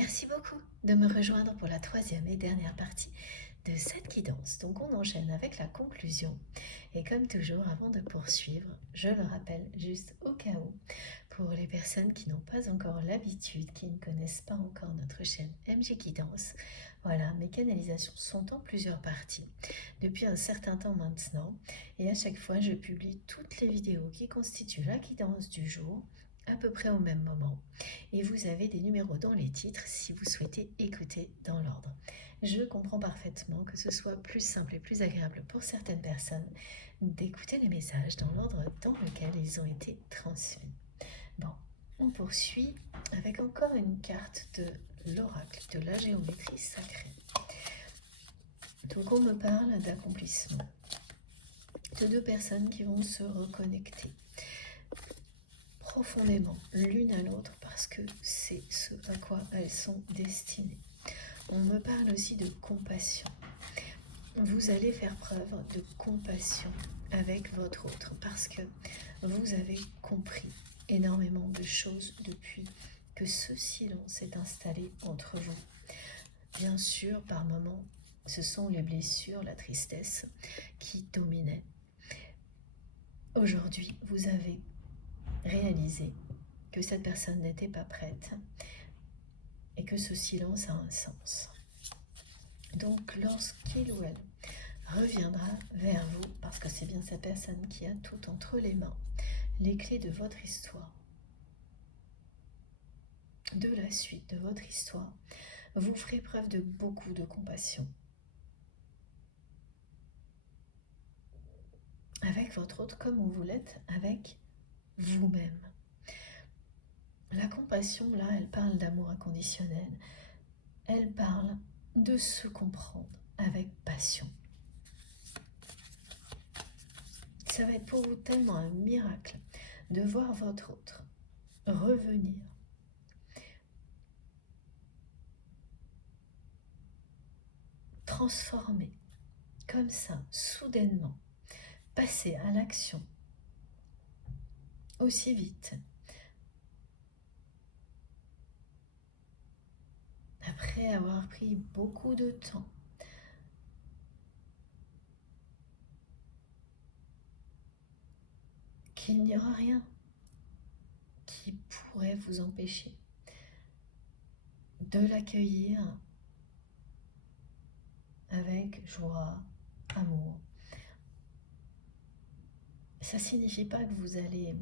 Merci beaucoup de me rejoindre pour la troisième et dernière partie de cette guidance. Donc on enchaîne avec la conclusion. Et comme toujours, avant de poursuivre, je le rappelle juste au cas où, pour les personnes qui n'ont pas encore l'habitude, qui ne connaissent pas encore notre chaîne MJ Guidance, voilà, mes canalisations sont en plusieurs parties depuis un certain temps maintenant. Et à chaque fois, je publie toutes les vidéos qui constituent la guidance du jour à peu près au même moment. Et vous avez des numéros dans les titres si vous souhaitez écouter dans l'ordre. Je comprends parfaitement que ce soit plus simple et plus agréable pour certaines personnes d'écouter les messages dans l'ordre dans lequel ils ont été transmis. Bon, on poursuit avec encore une carte de l'oracle de la géométrie sacrée. Donc on me parle d'accomplissement, de deux personnes qui vont se reconnecter profondément l'une à l'autre parce que c'est ce à quoi elles sont destinées. On me parle aussi de compassion. Vous allez faire preuve de compassion avec votre autre parce que vous avez compris énormément de choses depuis que ce silence s'est installé entre vous. Bien sûr, par moments, ce sont les blessures, la tristesse qui dominaient. Aujourd'hui, vous avez réalisé que cette personne n'était pas prête et que ce silence a un sens. Donc, lorsqu'il ou elle reviendra vers vous, parce que c'est bien cette personne qui a tout entre les mains, les clés de votre histoire, de la suite de votre histoire, vous ferez preuve de beaucoup de compassion avec votre autre comme vous l'êtes avec vous-même. La compassion, là, elle parle d'amour inconditionnel, elle parle de se comprendre avec passion. Ça va être pour vous tellement un miracle de voir votre autre revenir transformé comme ça, soudainement, passer à l'action aussi vite. Après avoir pris beaucoup de temps, qu'il n'y aura rien qui pourrait vous empêcher de l'accueillir avec joie, amour. Ça ne signifie pas que vous allez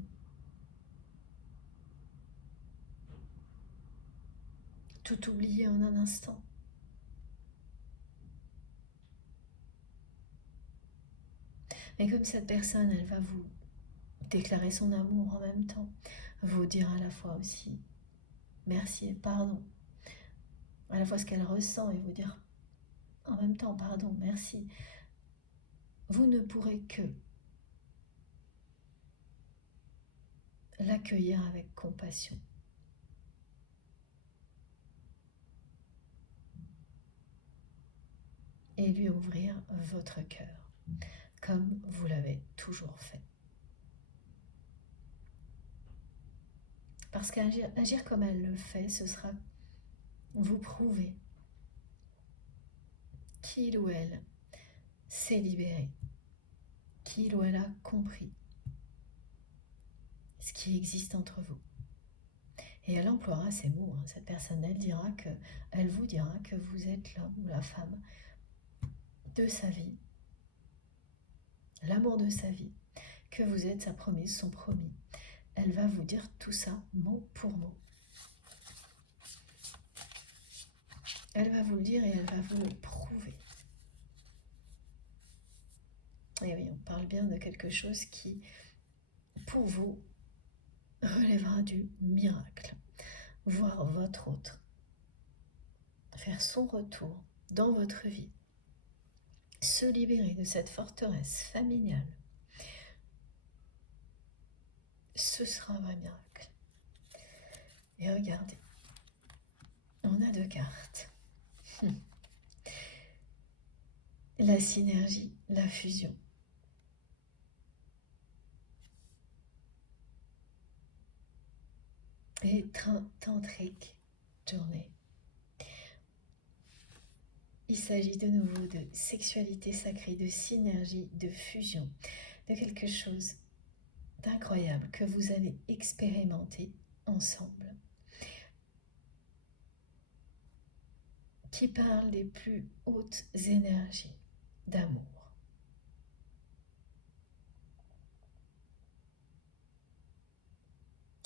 tout oublier en un instant. Mais comme cette personne, elle va vous déclarer son amour en même temps, vous dire à la fois aussi merci et pardon, à la fois ce qu'elle ressent et vous dire en même temps pardon, merci, vous ne pourrez que l'accueillir avec compassion. Et lui ouvrir votre cœur, comme vous l'avez toujours fait. Parce qu'agir comme elle le fait, ce sera vous prouver qu'il ou elle s'est libéré, qu'il ou elle a compris ce qui existe entre vous. Et elle emploiera ces mots, cette personne, elle vous dira que vous êtes l'homme ou la femme de sa vie, l'amour de sa vie, que vous êtes sa promise, son promis. Elle va vous dire tout ça mot pour mot. Elle va vous le dire et elle va vous le prouver. Et oui, on parle bien de quelque chose qui, pour vous, relèvera du miracle. Voir votre autre faire son retour dans votre vie, se libérer de cette forteresse familiale. Ce sera un vrai miracle. Et regardez, on a deux cartes. La synergie, la fusion. Et tantrique journée. il s'agit de nouveau de sexualité sacrée, de synergie, de fusion, de quelque chose d'incroyable que vous avez expérimenté ensemble, qui parle des plus hautes énergies d'amour.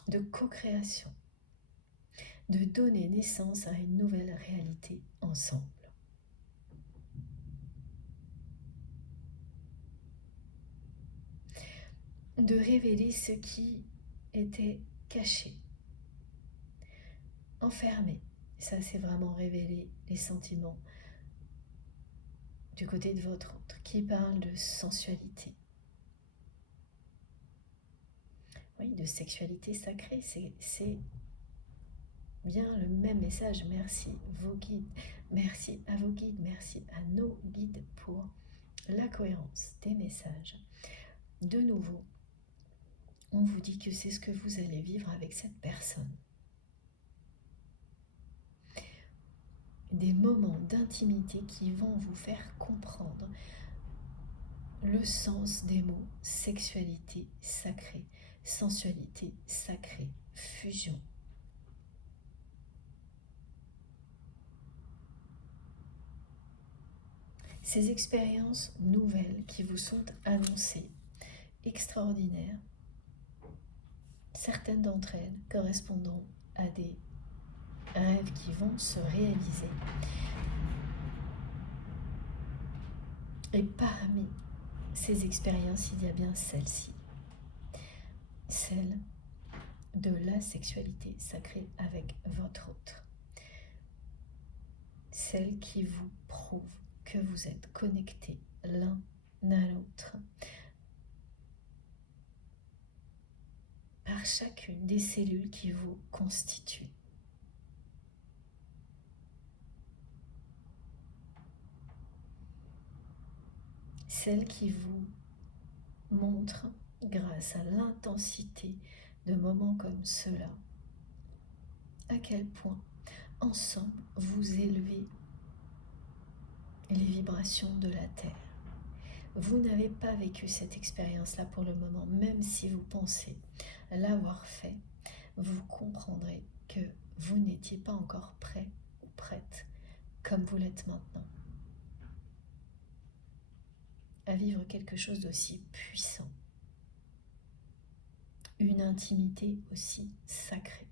De co-création, de donner naissance à une nouvelle réalité ensemble. De révéler ce qui était caché, enfermé. Ça, c'est vraiment révéler les sentiments du côté de votre autre, qui parle de sensualité. Oui, de sexualité sacrée, c'est bien le même message. Merci vos guides, merci à vos guides, merci à nos guides pour la cohérence des messages. De nouveau, on vous dit que c'est ce que vous allez vivre avec cette personne. Des moments d'intimité qui vont vous faire comprendre le sens des mots sexualité sacrée, sensualité sacrée, fusion. Ces expériences nouvelles qui vous sont annoncées, extraordinaires, certaines d'entre elles correspondant à des rêves qui vont se réaliser. Et parmi ces expériences, il y a bien celle-ci, celle de la sexualité sacrée avec votre autre, celle qui vous prouve que vous êtes connectés l'un à l'autre par chacune des cellules qui vous constituent. Celle qui vous montre, grâce à l'intensité de moments comme cela, à quel point ensemble vous élevez les vibrations de la Terre. Vous n'avez pas vécu cette expérience-là pour le moment, même si vous pensez l'avoir fait, vous comprendrez que vous n'étiez pas encore prêt ou prête comme vous l'êtes maintenant à vivre quelque chose d'aussi puissant, une intimité aussi sacrée.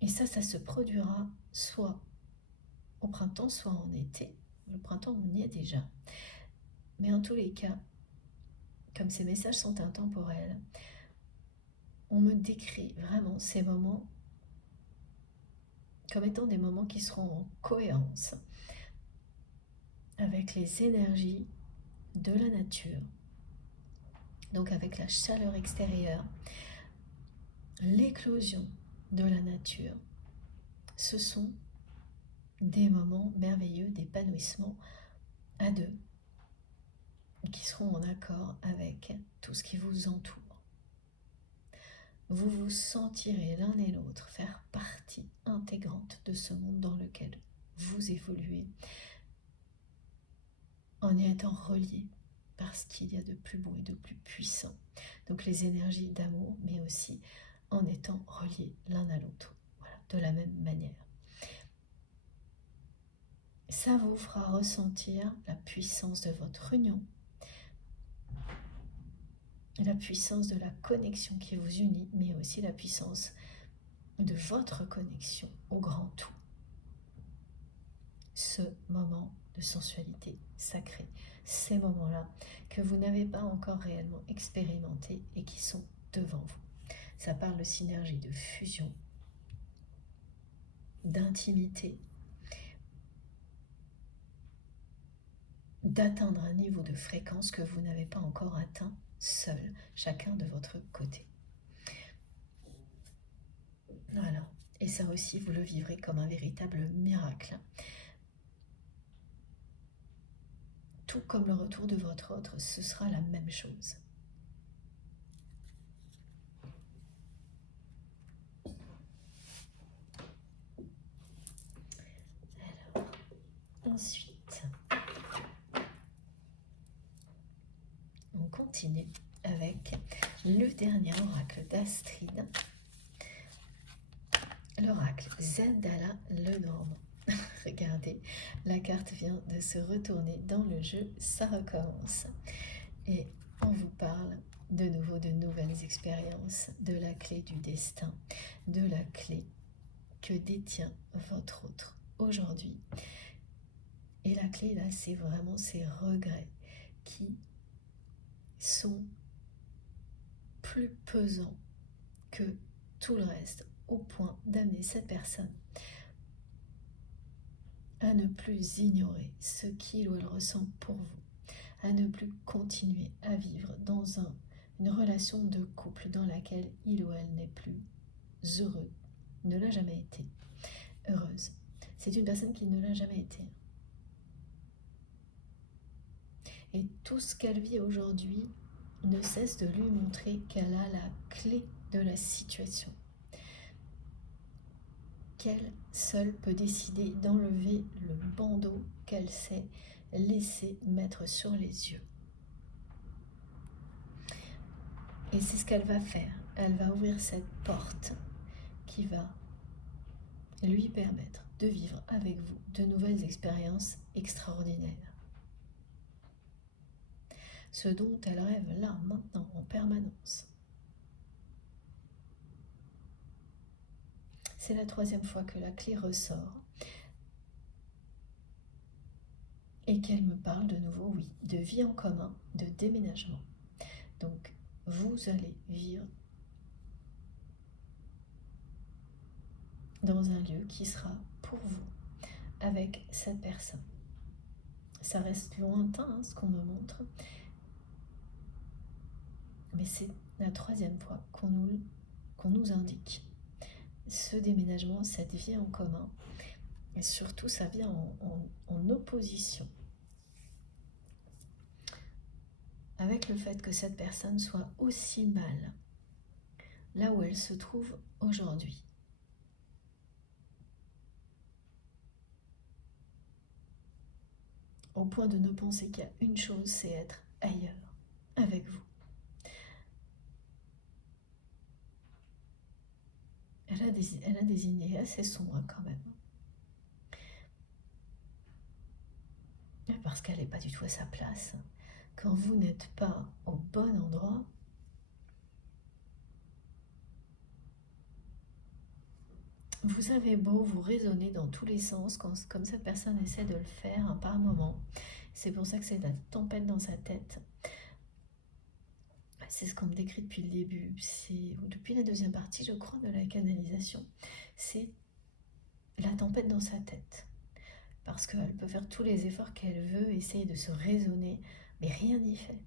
Et ça se produira soit au printemps, soit en été. Le printemps, on y est déjà. Mais en tous les cas, comme ces messages sont intemporels, on me décrit vraiment ces moments comme étant des moments qui seront en cohérence avec les énergies de la nature, donc avec la chaleur extérieure, l'éclosion de la nature. Ce sont des moments merveilleux d'épanouissement à deux, qui seront en accord avec tout ce qui vous entoure. Vous vous sentirez l'un et l'autre faire partie intégrante de ce monde dans lequel vous évoluez, en y étant reliés par ce qu'il y a de plus beau et de plus puissant. Donc les énergies d'amour, mais aussi en étant reliés l'un à l'autre, voilà, de la même manière. Ça vous fera ressentir la puissance de votre union, la puissance de la connexion qui vous unit, mais aussi la puissance de votre connexion au grand tout. Ce moment de sensualité sacrée, ces moments-là que vous n'avez pas encore réellement expérimentés et qui sont devant vous. Ça parle de synergie, de fusion, d'intimité, d'atteindre un niveau de fréquence que vous n'avez pas encore atteint seul, chacun de votre côté. Voilà. Et ça aussi, vous le vivrez comme un véritable miracle. Tout comme le retour de votre autre, ce sera la même chose. ensuite, on continue avec le dernier oracle d'Astrid, l'oracle Zendala Lenormand. Regardez, la carte vient de se retourner dans le jeu, ça recommence. Et on vous parle de nouveau de nouvelles expériences, de la clé du destin, de la clé que détient votre autre aujourd'hui. Et la clé là, c'est vraiment ces regrets qui sont plus pesants que tout le reste, au point d'amener cette personne à ne plus ignorer ce qu'il ou elle ressent pour vous, à ne plus continuer à vivre dans une relation de couple dans laquelle il ou elle n'est plus heureux, ne l'a jamais été, heureuse. C'est une personne qui ne l'a jamais été. Et tout ce qu'elle vit aujourd'hui ne cesse de lui montrer qu'elle a la clé de la situation, qu'elle seule peut décider d'enlever le bandeau qu'elle s'est laissé mettre sur les yeux. Et c'est ce qu'elle va faire. Elle va ouvrir cette porte qui va lui permettre de vivre avec vous de nouvelles expériences extraordinaires. Ce dont elle rêve là, maintenant, en permanence. C'est la 3e fois que la clé ressort et qu'elle me parle de nouveau, oui, de vie en commun, de déménagement. Donc, vous allez vivre dans un lieu qui sera pour vous, avec cette personne. Ça reste lointain, hein, ce qu'on me montre, mais c'est la 3e fois qu'on nous indique ce déménagement, cette vie en commun, et surtout ça vient en opposition avec le fait que cette personne soit aussi mal là où elle se trouve aujourd'hui. Au point de ne penser qu'il y a une chose, c'est être ailleurs, avec vous. Elle a des idées assez sombres quand même. Parce qu'elle n'est pas du tout à sa place. Quand vous n'êtes pas au bon endroit, vous avez beau vous raisonner dans tous les sens, comme cette personne essaie de le faire hein, par moment. C'est pour ça que c'est la tempête dans sa tête. C'est ce qu'on me décrit depuis le début. Depuis la 2e partie, je crois, de la canalisation. C'est la tempête dans sa tête. Parce qu'elle peut faire tous les efforts qu'elle veut, essayer de se raisonner, mais rien n'y fait.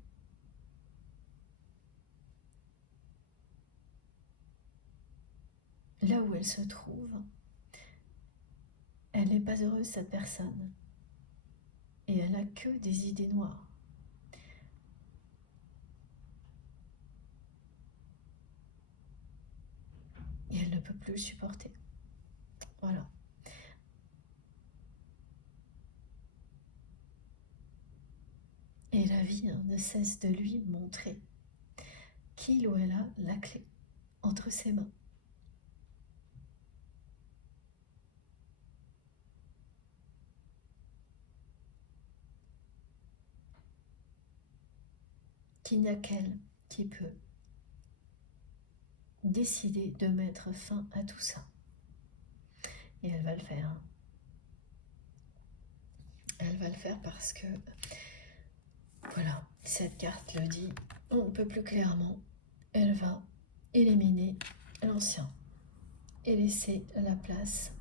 Là où elle se trouve, elle n'est pas heureuse, cette personne. Et elle n'a que des idées noires. Et elle ne peut plus le supporter. Voilà. Et la vie ne cesse de lui montrer qu'il ou elle a la clé entre ses mains. Qu'il n'y a qu'elle qui peut décider de mettre fin à tout ça. Et elle va le faire. Elle va le faire parce que, voilà, cette carte le dit, on ne peut plus clairement. Elle va éliminer l'ancien et laisser la place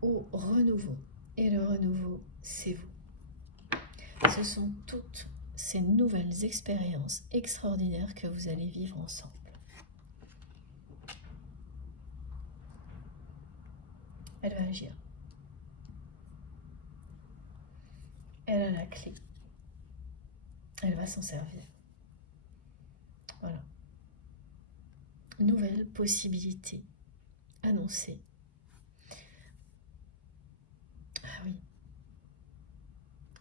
au renouveau. Et le renouveau, c'est vous. Ce sont toutes ces nouvelles expériences extraordinaires que vous allez vivre ensemble. Elle va agir. Elle a la clé. Elle va s'en servir. Voilà. Nouvelle possibilité annoncée. Ah oui.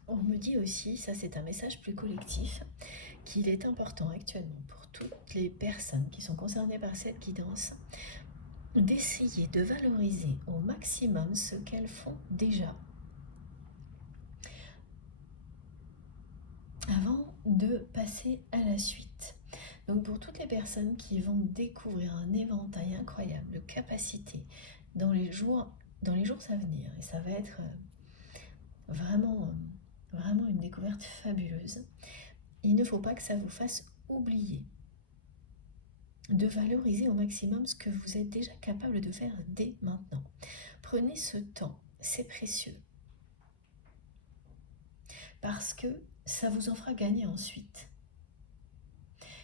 On me dit aussi, ça c'est un message plus collectif, qu'il est important actuellement pour toutes les personnes qui sont concernées par cette guidance d'essayer de valoriser au maximum ce qu'elles font déjà avant de passer à la suite. Donc pour toutes les personnes qui vont découvrir un éventail incroyable de capacités dans les jours à venir, et ça va être vraiment une découverte fabuleuse, il ne faut pas que ça vous fasse oublier de valoriser au maximum ce que vous êtes déjà capable de faire dès maintenant. Prenez ce temps, c'est précieux, parce que ça vous en fera gagner ensuite.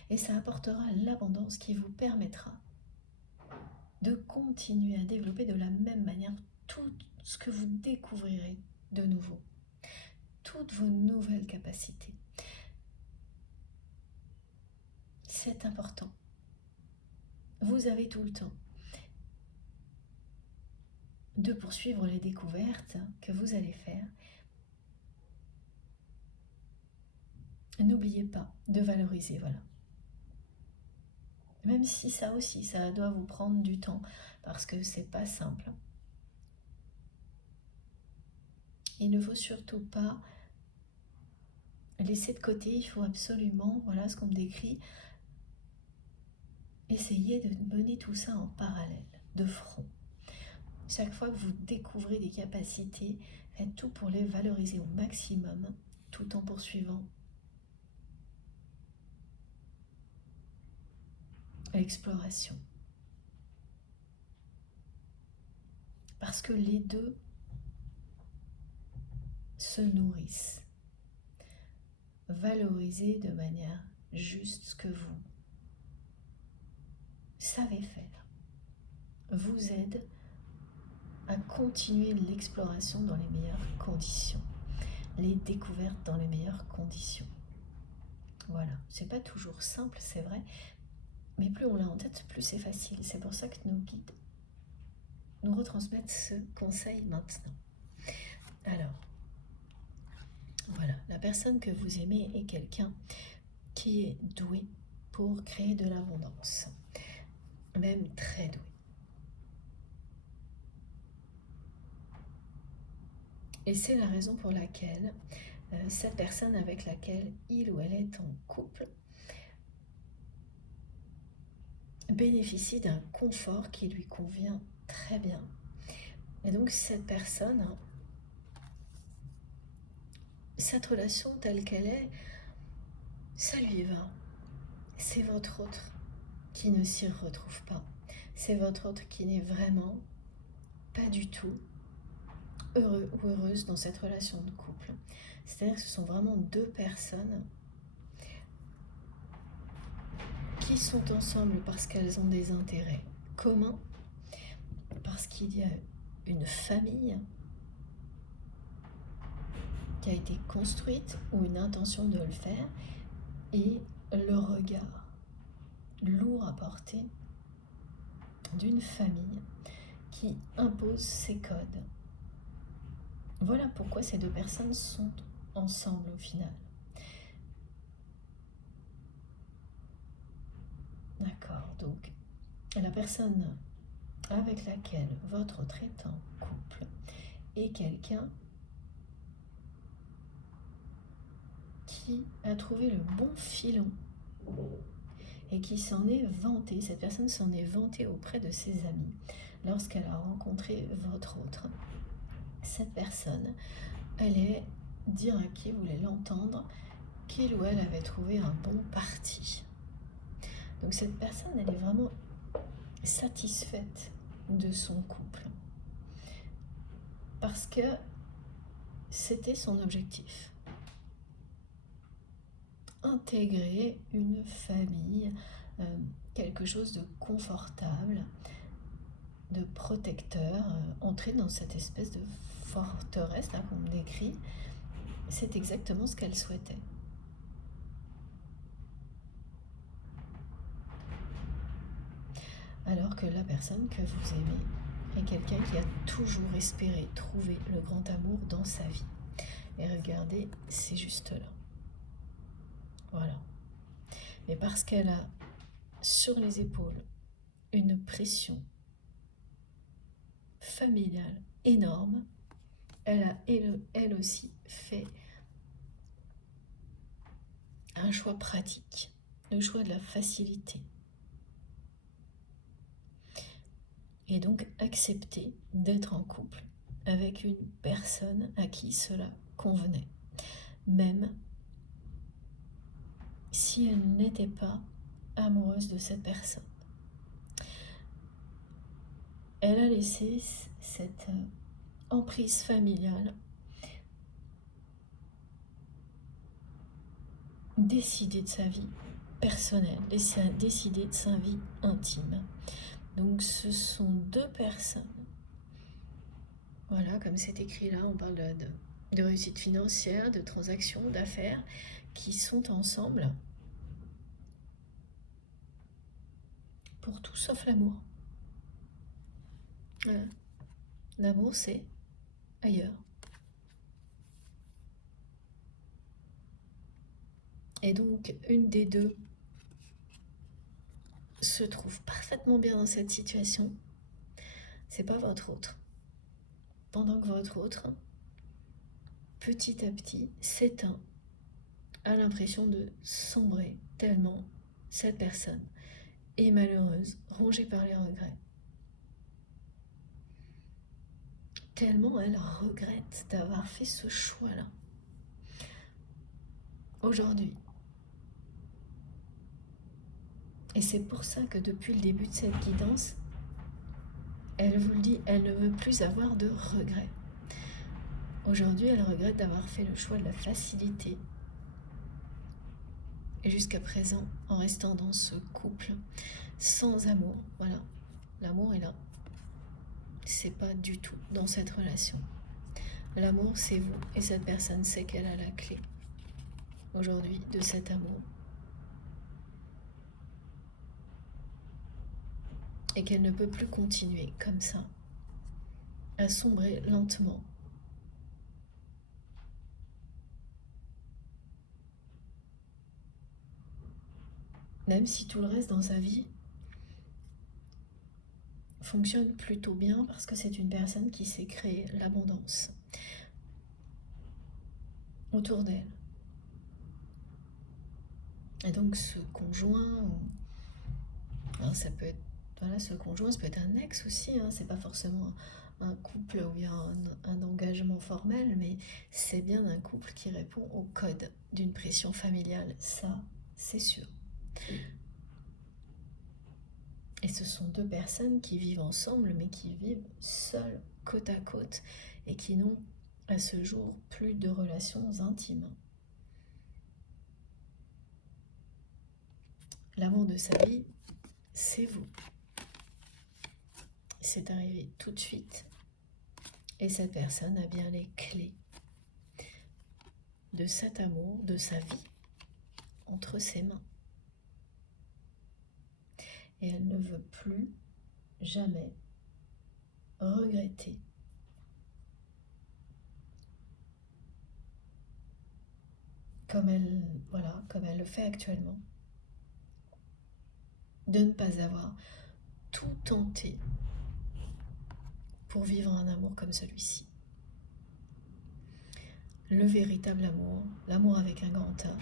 Et ça apportera l'abondance qui vous permettra de continuer à développer de la même manière tout ce que vous découvrirez de nouveau, toutes vos nouvelles capacités. C'est important. Vous avez tout le temps de poursuivre les découvertes que vous allez faire. N'oubliez pas de valoriser, voilà. Même si ça aussi, ça doit vous prendre du temps, parce que c'est pas simple. Il ne faut surtout pas laisser de côté, il faut absolument, voilà ce qu'on me décrit, essayer de mener tout ça en parallèle, de front. Chaque fois que vous découvrez des capacités, faites tout pour les valoriser au maximum, tout en poursuivant l'exploration. Parce que les deux se nourrissent. Valorisez de manière juste ce que vous savez faire vous aide à continuer l'exploration dans les meilleures conditions, les découvertes dans les meilleures conditions. Voilà, c'est pas toujours simple, c'est vrai, mais plus on l'a en tête, plus c'est facile. C'est pour ça que nos guides nous retransmettent ce conseil maintenant. Alors, voilà, la personne que vous aimez est quelqu'un qui est doué pour créer de l'abondance, même très doué. Et c'est la raison pour laquelle cette personne avec laquelle il ou elle est en couple bénéficie d'un confort qui lui convient très bien. Et donc cette personne, cette relation telle qu'elle est, ça lui va. C'est votre autre qui ne s'y retrouve pas. C'est votre autre qui n'est vraiment pas du tout heureux ou heureuse dans cette relation de couple. C'est-à-dire que ce sont vraiment deux personnes qui sont ensemble parce qu'elles ont des intérêts communs, parce qu'il y a une famille qui a été construite ou une intention de le faire, et le regard lourd à porter d'une famille qui impose ses codes. Voilà pourquoi ces deux personnes sont ensemble au final. D'accord, donc la personne avec laquelle votre autre est en couple est quelqu'un qui a trouvé le bon filon et qui s'en est vanté. Cette personne s'en est vantée auprès de ses amis lorsqu'elle a rencontré votre autre. Cette personne allait dire à qui voulait l'entendre qu'il ou elle avait trouvé un bon parti. Donc cette personne, elle est vraiment satisfaite de son couple parce que c'était son objectif. Intégrer une famille, quelque chose de confortable, de protecteur, entrer dans cette espèce de forteresse là qu'on me décrit, c'est exactement ce qu'elle souhaitait. Alors que la personne que vous aimez est quelqu'un qui a toujours espéré trouver le grand amour dans sa vie. Et regardez, c'est juste là. Voilà. Mais parce qu'elle a sur les épaules une pression familiale énorme, elle a elle aussi fait un choix pratique, le choix de la facilité. Et donc accepter d'être en couple avec une personne à qui cela convenait, même si elle n'était pas amoureuse de cette personne. Elle a laissé cette emprise familiale décider de sa vie personnelle, décider de sa vie intime. Donc ce sont deux personnes, voilà, comme c'est écrit là, on parle de réussite financière, de transactions, d'affaires, qui sont ensemble pour tout sauf l'amour. Voilà. L'amour, c'est ailleurs. Et donc, une des deux se trouve parfaitement bien dans cette situation. C'est pas votre autre. Pendant que votre autre, petit à petit, s'éteint, a l'impression de sombrer tellement cette personne est malheureuse, rongée par les regrets. Tellement elle regrette d'avoir fait ce choix-là. Aujourd'hui. Et c'est pour ça que depuis le début de cette guidance, elle vous le dit, elle ne veut plus avoir de regrets. Aujourd'hui, elle regrette d'avoir fait le choix de la facilité. Et jusqu'à présent, en restant dans ce couple, sans amour, voilà, l'amour est là. C'est pas du tout dans cette relation. L'amour, c'est vous, et cette personne sait qu'elle a la clé, aujourd'hui, de cet amour. Et qu'elle ne peut plus continuer comme ça, à sombrer lentement. Même si tout le reste dans sa vie fonctionne plutôt bien, parce que c'est une personne qui sait créer l'abondance autour d'elle. Et donc ce conjoint, alors ça peut être, voilà, ce conjoint, ça peut être un ex aussi, hein, c'est pas forcément un couple où il y a un engagement formel, mais c'est bien un couple qui répond au code d'une pression familiale, ça c'est sûr. Et ce sont deux personnes qui vivent ensemble, mais qui vivent seules, côte à côte, et qui n'ont à ce jour plus de relations intimes. L'amour de sa vie, c'est vous. C'est arrivé tout de suite. Et cette personne a bien les clés de cet amour, de sa vie, entre ses mains. Et elle ne veut plus jamais regretter comme elle le fait actuellement, de ne pas avoir tout tenté pour vivre un amour comme celui-ci. Le véritable amour, l'amour avec un grand A.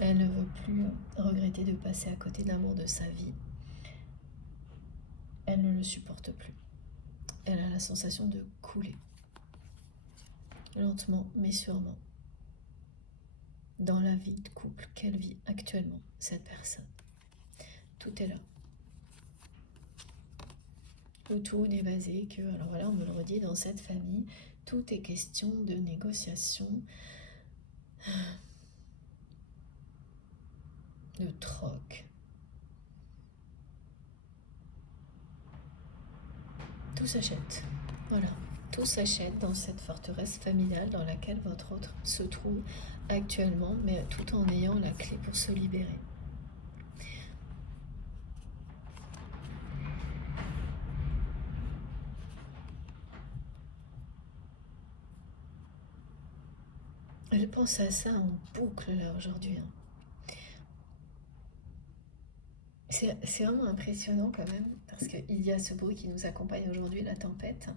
Elle ne veut plus regretter de passer à côté de l'amour de sa vie. Elle ne le supporte plus. Elle a la sensation de couler, lentement mais sûrement, dans la vie de couple qu'elle vit actuellement, cette personne. Tout est là. Le tout n'est basé que, alors voilà, on me le redit, dans cette famille, tout est question de négociation, de troc. Tout s'achète. Voilà, tout s'achète dans cette forteresse familiale dans laquelle votre autre se trouve actuellement, mais tout en ayant la clé pour se libérer. Je pense à ça en boucle là aujourd'hui, hein. C'est vraiment impressionnant quand même, parce qu'il y a ce bruit qui nous accompagne aujourd'hui, la tempête,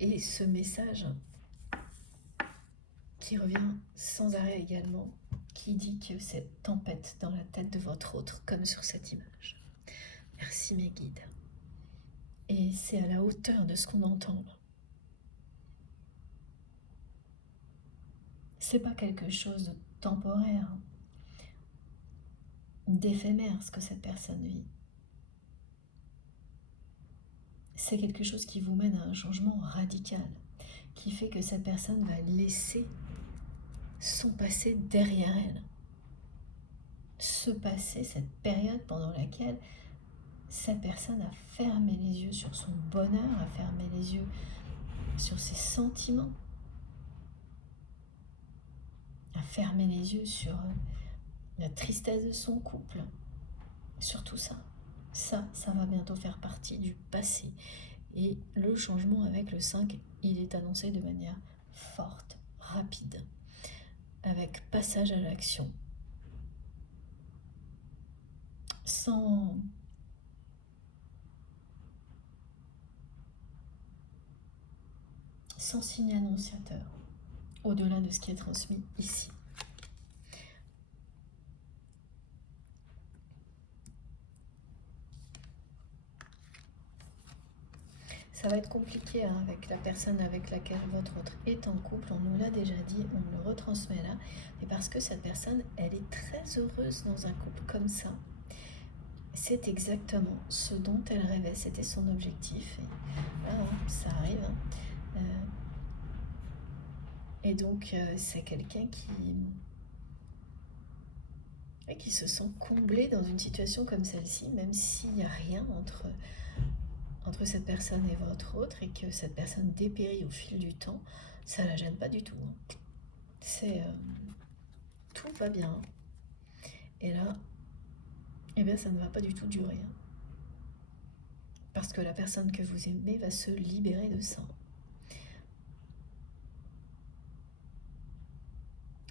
et ce message qui revient sans arrêt également, qui dit que c'est tempête dans la tête de votre autre, comme sur cette image. Merci mes guides. Et c'est à la hauteur de ce qu'on entend. C'est pas quelque chose de temporaire, d'éphémère ce que cette personne vit. C'est quelque chose qui vous mène à un changement radical, qui fait que cette personne va laisser son passé derrière elle. Ce passé, cette période pendant laquelle cette personne a fermé les yeux sur son bonheur, a fermé les yeux sur ses sentiments, a fermé les yeux sur la tristesse de son couple, sur tout ça. Ça va bientôt faire partie du passé. Et le changement avec le 5, il est annoncé de manière forte, rapide, avec passage à l'action, sans signe annonciateur, au-delà de ce qui est transmis ici. Ça va être compliqué hein, avec la personne avec laquelle votre autre est en couple, on nous l'a déjà dit, on le retransmet là, et parce que cette personne, elle est très heureuse dans un couple comme ça. C'est exactement ce dont elle rêvait, c'était son objectif, et voilà, ça arrive. Hein. Et donc, c'est quelqu'un qui se sent comblé dans une situation comme celle-ci, même s'il n'y a rien entre cette personne et votre autre, et que cette personne dépérit au fil du temps, ça la gêne pas du tout. Hein. C'est tout va bien. Et là, eh bien, ça ne va pas du tout durer. Hein. Parce que la personne que vous aimez va se libérer de ça.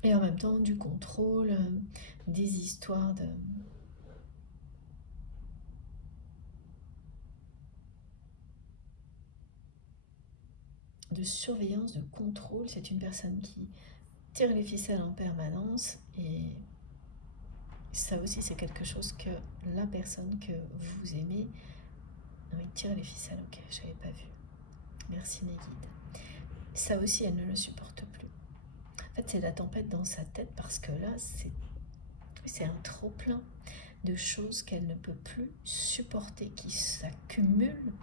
Et en même temps, du contrôle, des histoires de surveillance, de contrôle. C'est une personne qui tire les ficelles en permanence, et ça aussi c'est quelque chose que la personne que vous aimez, non, il tire les ficelles, ok, je n'avais pas vu, merci mes guides, ça aussi elle ne le supporte plus. En fait c'est la tempête dans sa tête, parce que là c'est un trop plein de choses qu'elle ne peut plus supporter, qui s'accumulent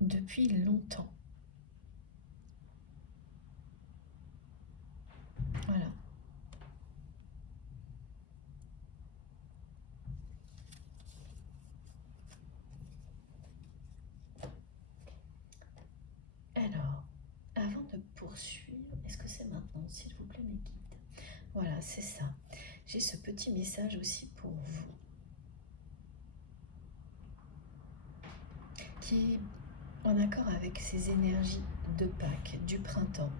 depuis longtemps. Voilà. Alors, avant de poursuivre, est-ce que c'est maintenant, s'il vous plaît, mes guides? Voilà, c'est ça. J'ai ce petit message aussi pour vous, qui est en accord avec ces énergies de Pâques, du printemps,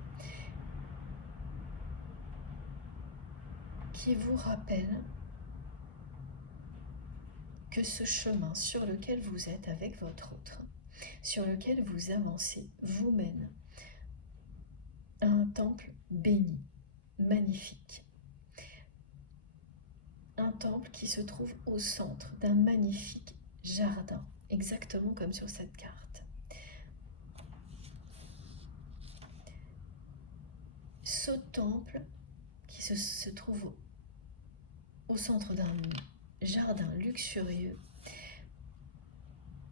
qui vous rappelle que ce chemin sur lequel vous êtes avec votre autre, sur lequel vous avancez, vous mène à un temple béni, magnifique. Un temple qui se trouve au centre d'un magnifique jardin, exactement comme sur cette carte. Ce temple qui se trouve au centre d'un jardin luxurieux,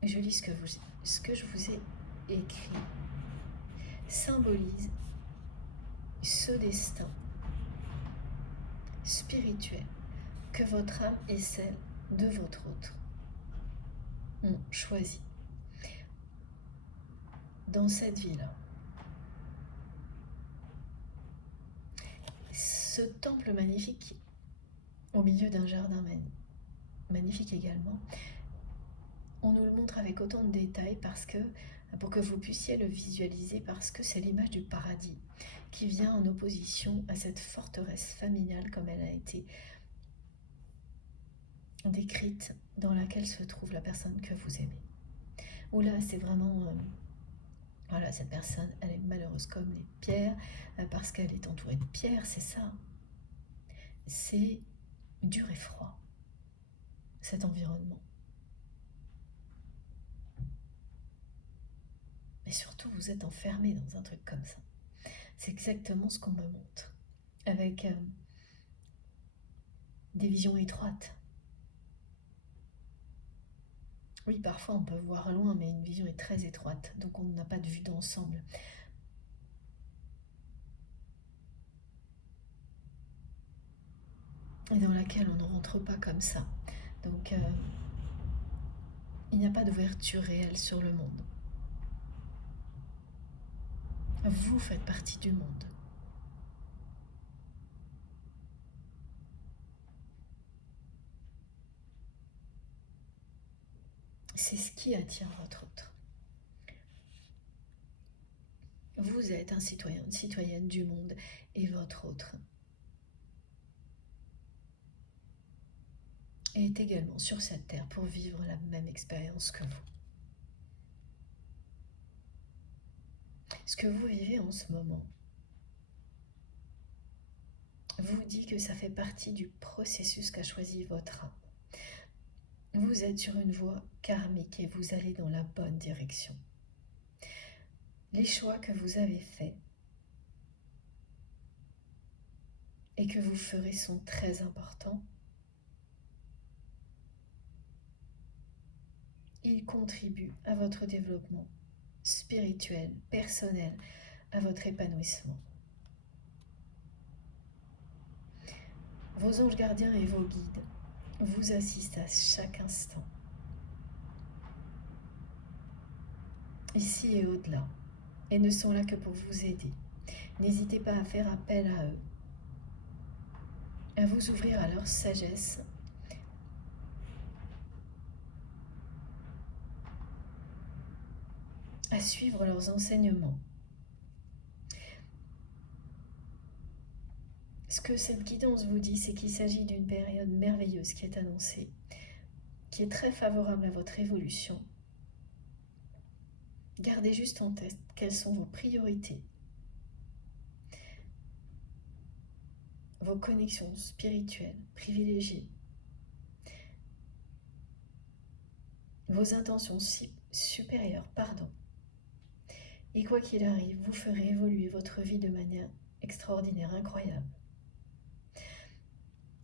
je lis ce que je vous ai écrit, symbolise ce destin spirituel que votre âme et celle de votre autre ont choisi dans cette vie-là. Ce temple magnifique au milieu d'un jardin magnifique également, on nous le montre avec autant de détails parce que pour que vous puissiez le visualiser, parce que c'est l'image du paradis qui vient en opposition à cette forteresse familiale comme elle a été décrite, dans laquelle se trouve la personne que vous aimez. Où là, c'est vraiment... voilà, cette personne, elle est malheureuse comme les pierres, parce qu'elle est entourée de pierres, c'est ça. C'est dur et froid, cet environnement. Mais surtout, vous êtes enfermé dans un truc comme ça. C'est exactement ce qu'on me montre, avec des visions étroites. Oui, parfois on peut voir loin, mais une vision est très étroite, donc on n'a pas de vue d'ensemble. Et dans laquelle on ne rentre pas comme ça. Donc il n'y a pas d'ouverture réelle sur le monde. Vous faites partie du monde. C'est ce qui attire votre autre. Vous êtes un citoyen, une citoyenne du monde, et votre autre est également sur cette terre pour vivre la même expérience que vous. Ce que vous vivez en ce moment vous dit que ça fait partie du processus qu'a choisi votre âme. Vous êtes sur une voie karmique et vous allez dans la bonne direction. Les choix que vous avez faits et que vous ferez sont très importants. Ils contribuent à votre développement spirituel, personnel, à votre épanouissement. Vos anges gardiens et vos guides vous assistent à chaque instant, ici et au-delà, et ne sont là que pour vous aider. N'hésitez pas à faire appel à eux, à vous ouvrir à leur sagesse, à suivre leurs enseignements. Ce que cette guidance vous dit, c'est qu'il s'agit d'une période merveilleuse qui est annoncée, qui est très favorable à votre évolution. Gardez juste en tête quelles sont vos priorités, vos connexions spirituelles privilégiées, vos intentions supérieures, Et quoi qu'il arrive, vous ferez évoluer votre vie de manière extraordinaire, incroyable.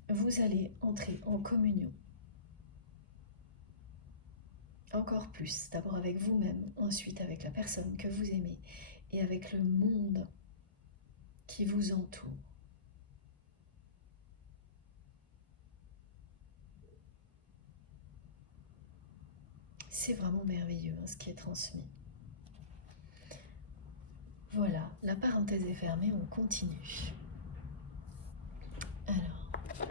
Vous allez entrer en communion. Encore plus, d'abord avec vous-même, ensuite avec la personne que vous aimez et avec le monde qui vous entoure. C'est vraiment merveilleux ce qui est transmis. Voilà, la parenthèse est fermée, on continue. Alors,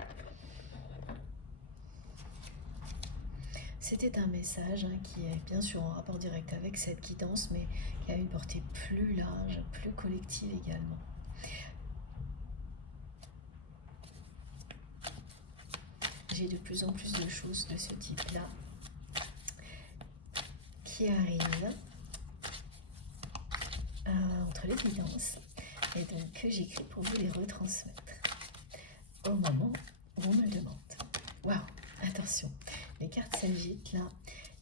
c'était un message qui est bien sûr en rapport direct avec cette guidance, mais qui a une portée plus large, plus collective également. J'ai de plus en plus de choses de ce type-là qui arrivent entre les guidances, et donc que j'écris pour vous les retransmettre au moment où on me le demande. Waouh, attention, les cartes s'agitent là,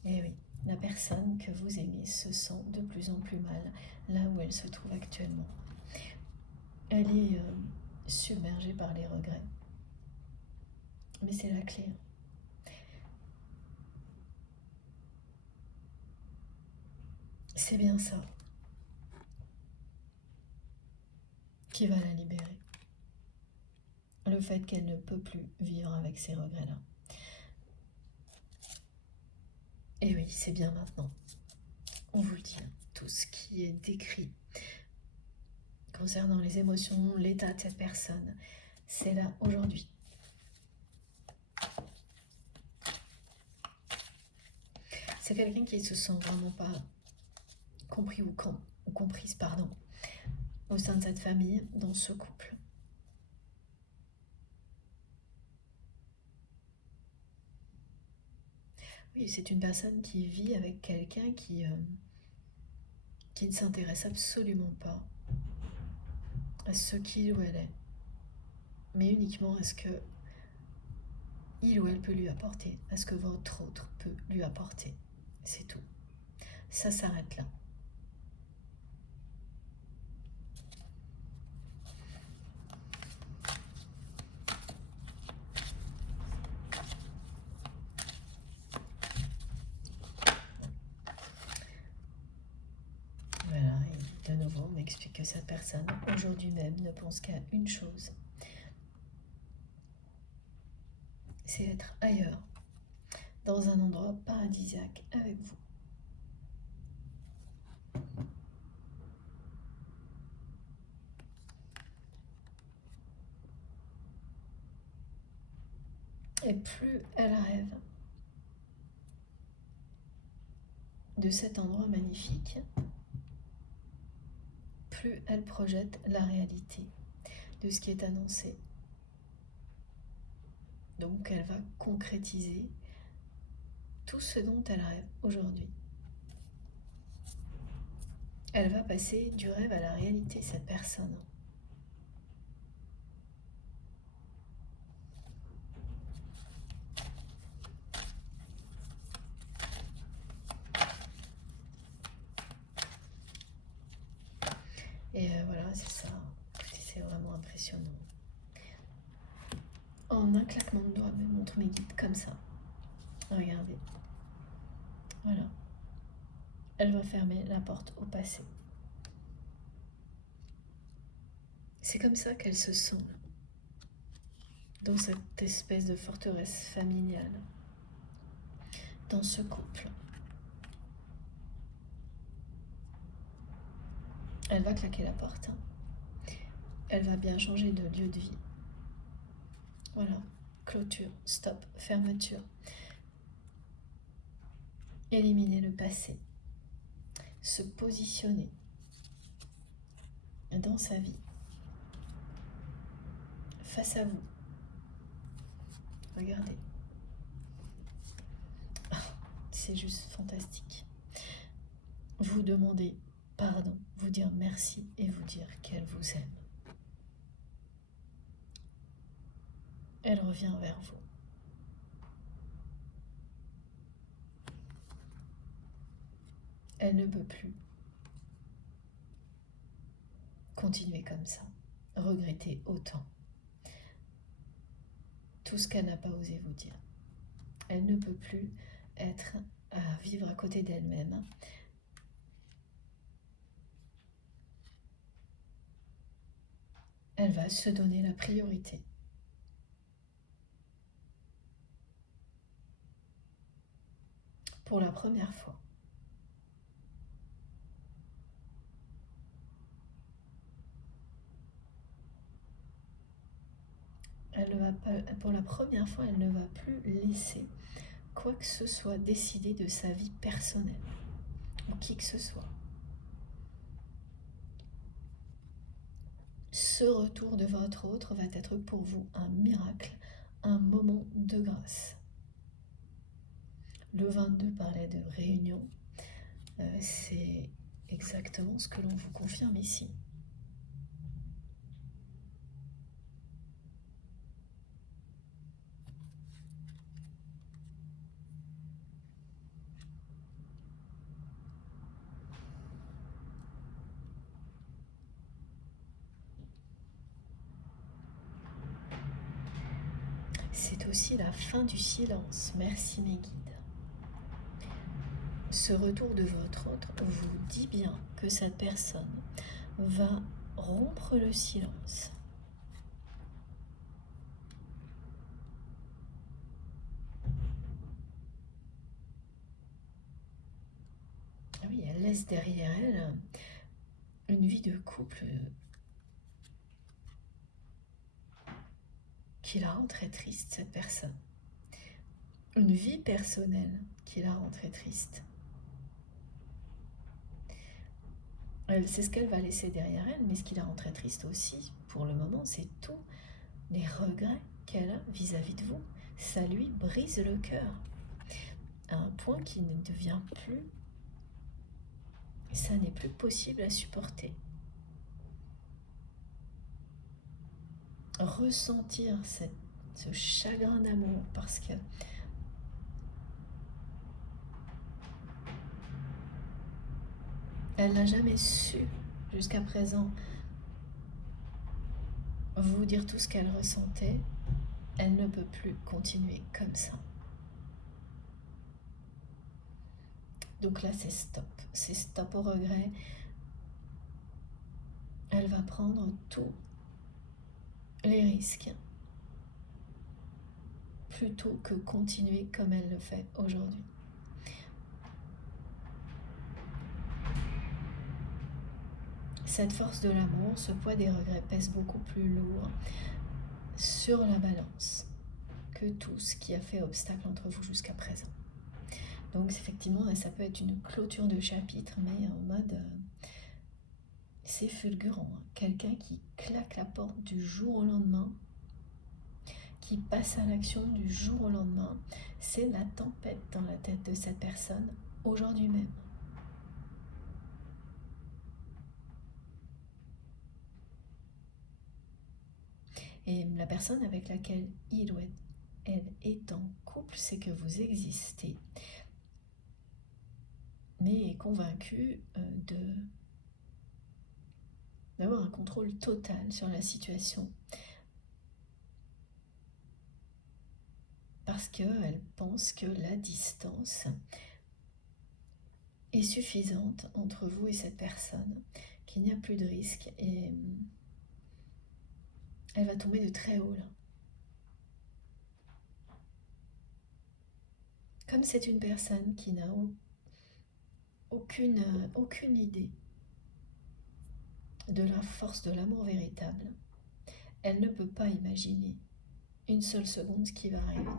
et oui, la personne que vous aimez se sent de plus en plus mal là où elle se trouve actuellement. Elle est submergée par les regrets, mais c'est la clé. C'est bien ça qui va la libérer. Le fait qu'elle ne peut plus vivre avec ces regrets-là. Et oui, c'est bien maintenant. On vous le dit, tout ce qui est décrit concernant les émotions, l'état de cette personne, c'est là aujourd'hui. C'est quelqu'un qui se sent vraiment pas compris ou comprise, pardon, au sein de cette famille, dans ce couple. Oui, c'est une personne qui vit avec quelqu'un qui ne s'intéresse absolument pas à ce qu'il ou elle est, mais uniquement à ce que il ou elle peut lui apporter, à ce que votre autre peut lui apporter. C'est tout. Ça s'arrête là. Voilà, et de nouveau, on m'explique que cette personne, aujourd'hui même, ne pense qu'à une chose. C'est être ailleurs, dans un endroit paradisiaque avec vous. Et plus elle rêve de cet endroit magnifique, plus elle projette la réalité de ce qui est annoncé. Donc elle va concrétiser tout ce dont elle rêve aujourd'hui. Elle va passer du rêve à la réalité, cette personne. Et voilà, c'est ça. C'est vraiment impressionnant. En un claquement de doigts, me montre mes guides comme ça. Regardez. Voilà. Elle va fermer la porte au passé. C'est comme ça qu'elle se sent dans cette espèce de forteresse familiale, dans ce couple. Elle va claquer la porte. Elle va bien changer de lieu de vie. Voilà. Clôture, stop, fermeture. Éliminer le passé. Se positionner dans sa vie, face à vous. Regardez. C'est juste fantastique. Vous demander pardon, vous dire merci et vous dire qu'elle vous aime. Elle revient vers vous. Elle ne peut plus continuer comme ça, regretter autant tout ce qu'elle n'a pas osé vous dire. Elle ne peut plus être à vivre à côté d'elle-même. Elle va se donner la priorité. Pour la première fois. Elle ne va pas, pour la première fois, elle ne va plus laisser quoi que ce soit décider de sa vie personnelle, ou qui que ce soit. Ce retour de votre autre va être pour vous un miracle, un moment de grâce. Le 22 parlait de réunion, c'est exactement ce que l'on vous confirme ici. C'est aussi la fin du silence. Merci mes guides. Ce retour de votre autre vous dit bien que cette personne va rompre le silence. Oui, elle laisse derrière elle une vie de couple qui la rend très triste, cette personne. Une vie personnelle qui la rend très triste. C'est ce qu'elle va laisser derrière elle, mais ce qui la rend très triste aussi, pour le moment, c'est tous les regrets qu'elle a vis-à-vis de vous. Ça lui brise le cœur, à un point qu'il ne devient plus, ça n'est plus possible à supporter. Ressentir ce chagrin d'amour parce que elle n'a jamais su jusqu'à présent vous dire tout ce qu'elle ressentait, elle ne peut plus continuer comme ça. Donc là, c'est stop au regret. Elle va prendre tous les risques plutôt que continuer comme elle le fait aujourd'hui. Cette force de l'amour, ce poids des regrets pèse beaucoup plus lourd sur la balance que tout ce qui a fait obstacle entre vous jusqu'à présent. Donc effectivement, ça peut être une clôture de chapitre, mais en mode c'est fulgurant. Quelqu'un qui claque la porte du jour au lendemain, qui passe à l'action du jour au lendemain, c'est la tempête dans la tête de cette personne aujourd'hui même. Et la personne avec laquelle il ou elle est en couple, c'est que vous existez, mais est convaincu d'avoir un contrôle total sur la situation. Parce qu'elle pense que la distance est suffisante entre vous et cette personne, qu'il n'y a plus de risque, et elle va tomber de très haut là. Comme c'est une personne qui n'a aucune idée de la force de l'amour véritable, elle ne peut pas imaginer une seule seconde ce qui va arriver.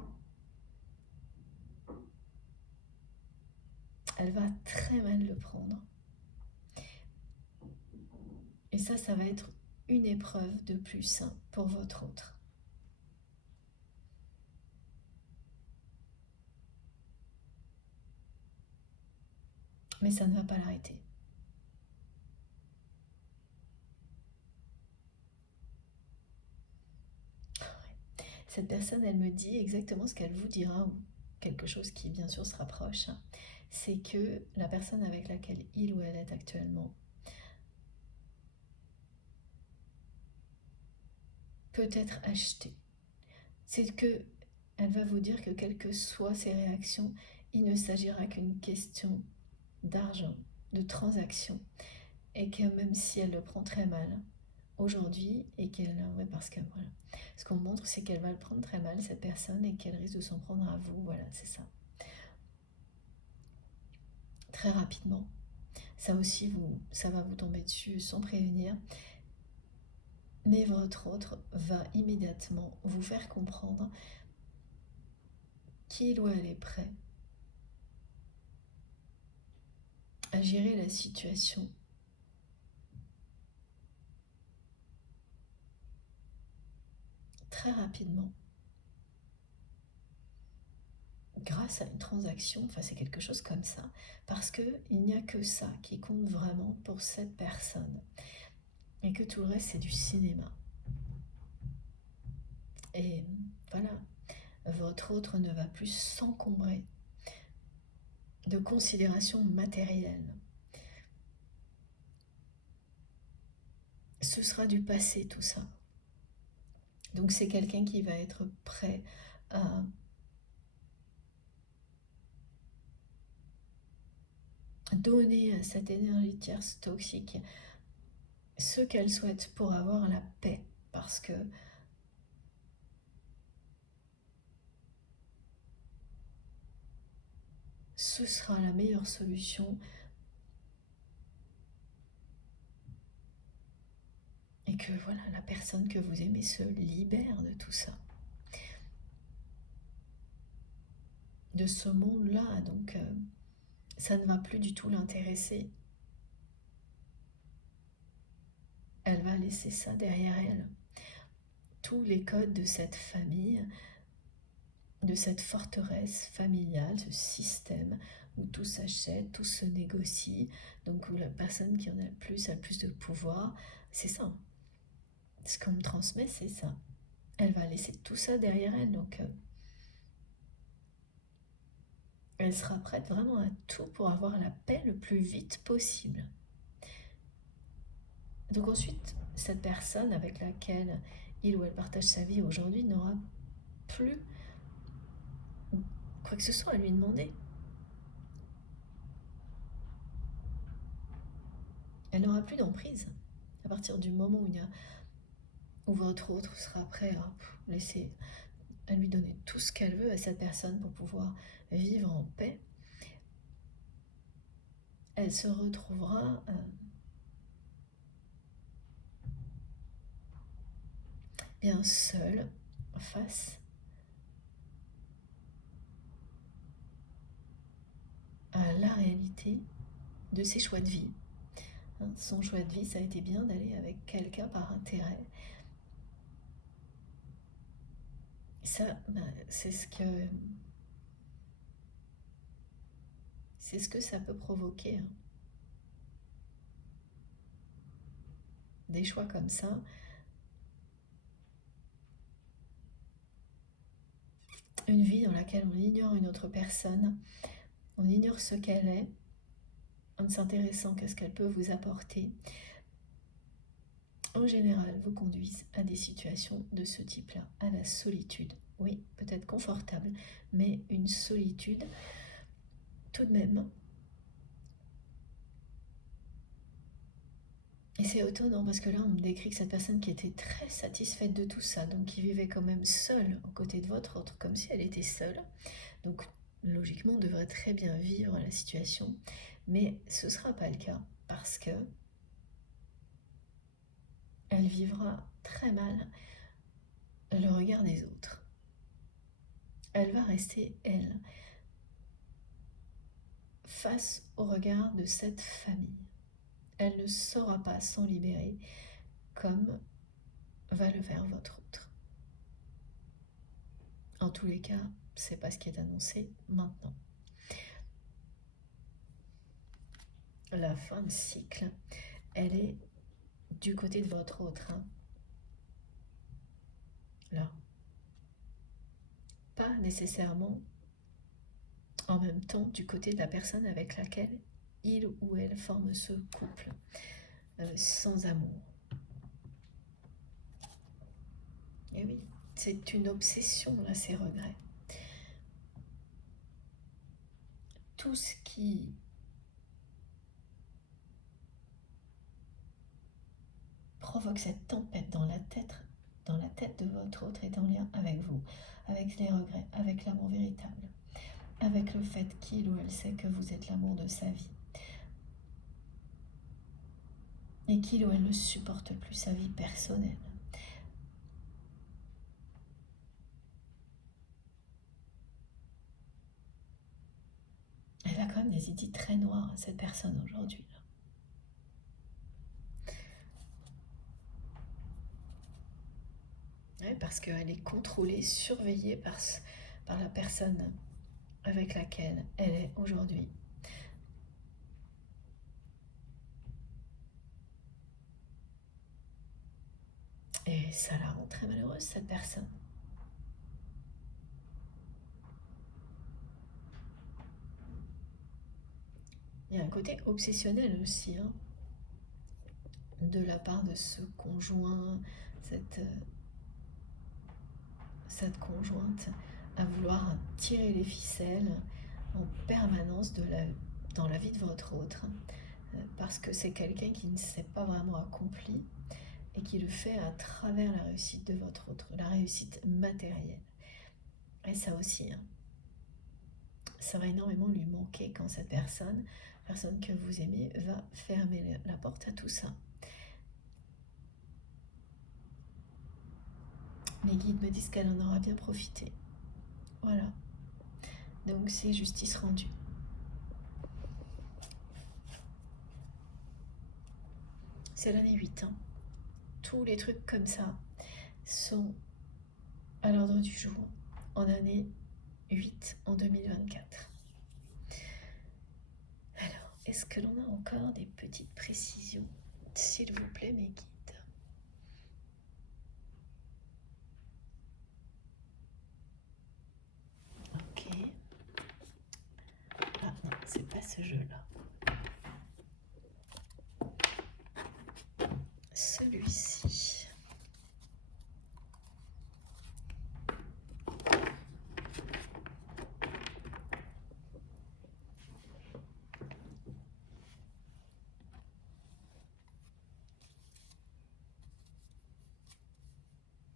Elle va très mal le prendre. Et ça va être une épreuve de plus pour votre autre. Mais ça ne va pas l'arrêter. Cette personne, elle me dit exactement ce qu'elle vous dira, ou quelque chose qui bien sûr se rapproche. C'est que la personne avec laquelle il ou elle est actuellement peut être achetée. C'est que elle va vous dire que quelles que soient ses réactions, il ne s'agira qu'une question d'argent, de transaction, et que même si elle le prend très mal aujourd'hui, et qu'elle, ouais, parce que voilà, ce qu'on montre, c'est qu'elle va le prendre très mal, cette personne, et qu'elle risque de s'en prendre à vous, voilà, c'est ça. Très rapidement, ça aussi, ça va vous tomber dessus sans prévenir, mais votre autre va immédiatement vous faire comprendre qu'il ou elle est prêt à gérer la situation très rapidement grâce à une transaction, enfin c'est quelque chose comme ça, parce qu'il n'y a que ça qui compte vraiment pour cette personne, et que tout le reste c'est du cinéma. Et voilà, votre autre ne va plus s'encombrer de considérations matérielles. Ce sera du passé tout ça. Donc c'est quelqu'un qui va être prêt à donner à cette énergie tierce toxique ce qu'elle souhaite pour avoir la paix, parce que ce sera la meilleure solution, et que voilà, la personne que vous aimez se libère de tout ça, de ce monde-là. Donc ça ne va plus du tout l'intéresser. elle va laisser ça derrière elle. Tous les codes de cette famille, de cette forteresse familiale, ce système où tout s'achète, tout se négocie, donc où la personne qui en a le plus de pouvoir, c'est ça. Ce qu'on me transmet, c'est ça. Elle va laisser tout ça derrière elle, donc elle sera prête vraiment à tout pour avoir la paix le plus vite possible. Donc ensuite, cette personne avec laquelle il ou elle partage sa vie aujourd'hui n'aura plus quoi que ce soit à lui demander. Elle n'aura plus d'emprise. À partir du moment où votre autre sera prêt à lui donner tout ce qu'elle veut à cette personne pour pouvoir vivre en paix, elle se retrouvera bien seule face à la réalité de ses choix de vie. Son choix de vie, ça a été bien d'aller avec quelqu'un par intérêt. Ça, c'est ce que ça peut provoquer. Des choix comme ça. Une vie dans laquelle on ignore une autre personne, on ignore ce qu'elle est, en ne s'intéressant qu'à ce qu'elle peut vous apporter, en général vous conduisent à des situations de ce type-là, à la solitude. Oui, peut-être confortable, mais une solitude tout de même. Et c'est étonnant parce que là, on me décrit que cette personne qui était très satisfaite de tout ça, donc qui vivait quand même seule aux côtés de votre autre, comme si elle était seule. Donc, logiquement, on devrait très bien vivre la situation, mais ce ne sera pas le cas parce que elle vivra très mal le regard des autres. Elle va rester, elle, face au regard de cette famille. Elle ne saura pas s'en libérer comme va le faire votre autre. En tous les cas, c'est pas ce qui est annoncé maintenant. La fin de cycle, elle est du côté de votre autre. Là. Pas nécessairement en même temps du côté de la personne avec laquelle il ou elle forme ce couple sans amour. Et oui, c'est une obsession là, ces regrets. Tout ce qui provoque cette tempête dans la tête de votre autre est en lien avec vous, avec les regrets, avec l'amour véritable, avec le fait qu'il ou elle sait que vous êtes l'amour de sa vie. Et qu'il ou elle ne supporte plus sa vie personnelle. Elle a quand même des idées très noires, cette personne aujourd'hui. Ouais, parce qu'elle est contrôlée, surveillée par la personne avec laquelle elle est aujourd'hui. Et ça la rend très malheureuse, cette personne. Il y a un côté obsessionnel aussi, de la part de ce conjoint, cette conjointe, à vouloir tirer les ficelles en permanence dans la vie de votre autre, parce que c'est quelqu'un qui ne s'est pas vraiment accompli et qui le fait à travers la réussite de votre autre, la réussite matérielle. Et ça aussi, ça va énormément lui manquer quand cette personne que vous aimez, va fermer la porte à tout ça. Mes guides me disent qu'elle en aura bien profité. Voilà. Donc c'est justice rendue. C'est l'année 8. tous les trucs comme ça sont à l'ordre du jour en année 8 en 2024. Alors, est-ce que l'on a encore des petites précisions, s'il vous plaît, mes guides? Ok. Ah non, c'est pas ce jeu-là. Celui-ci.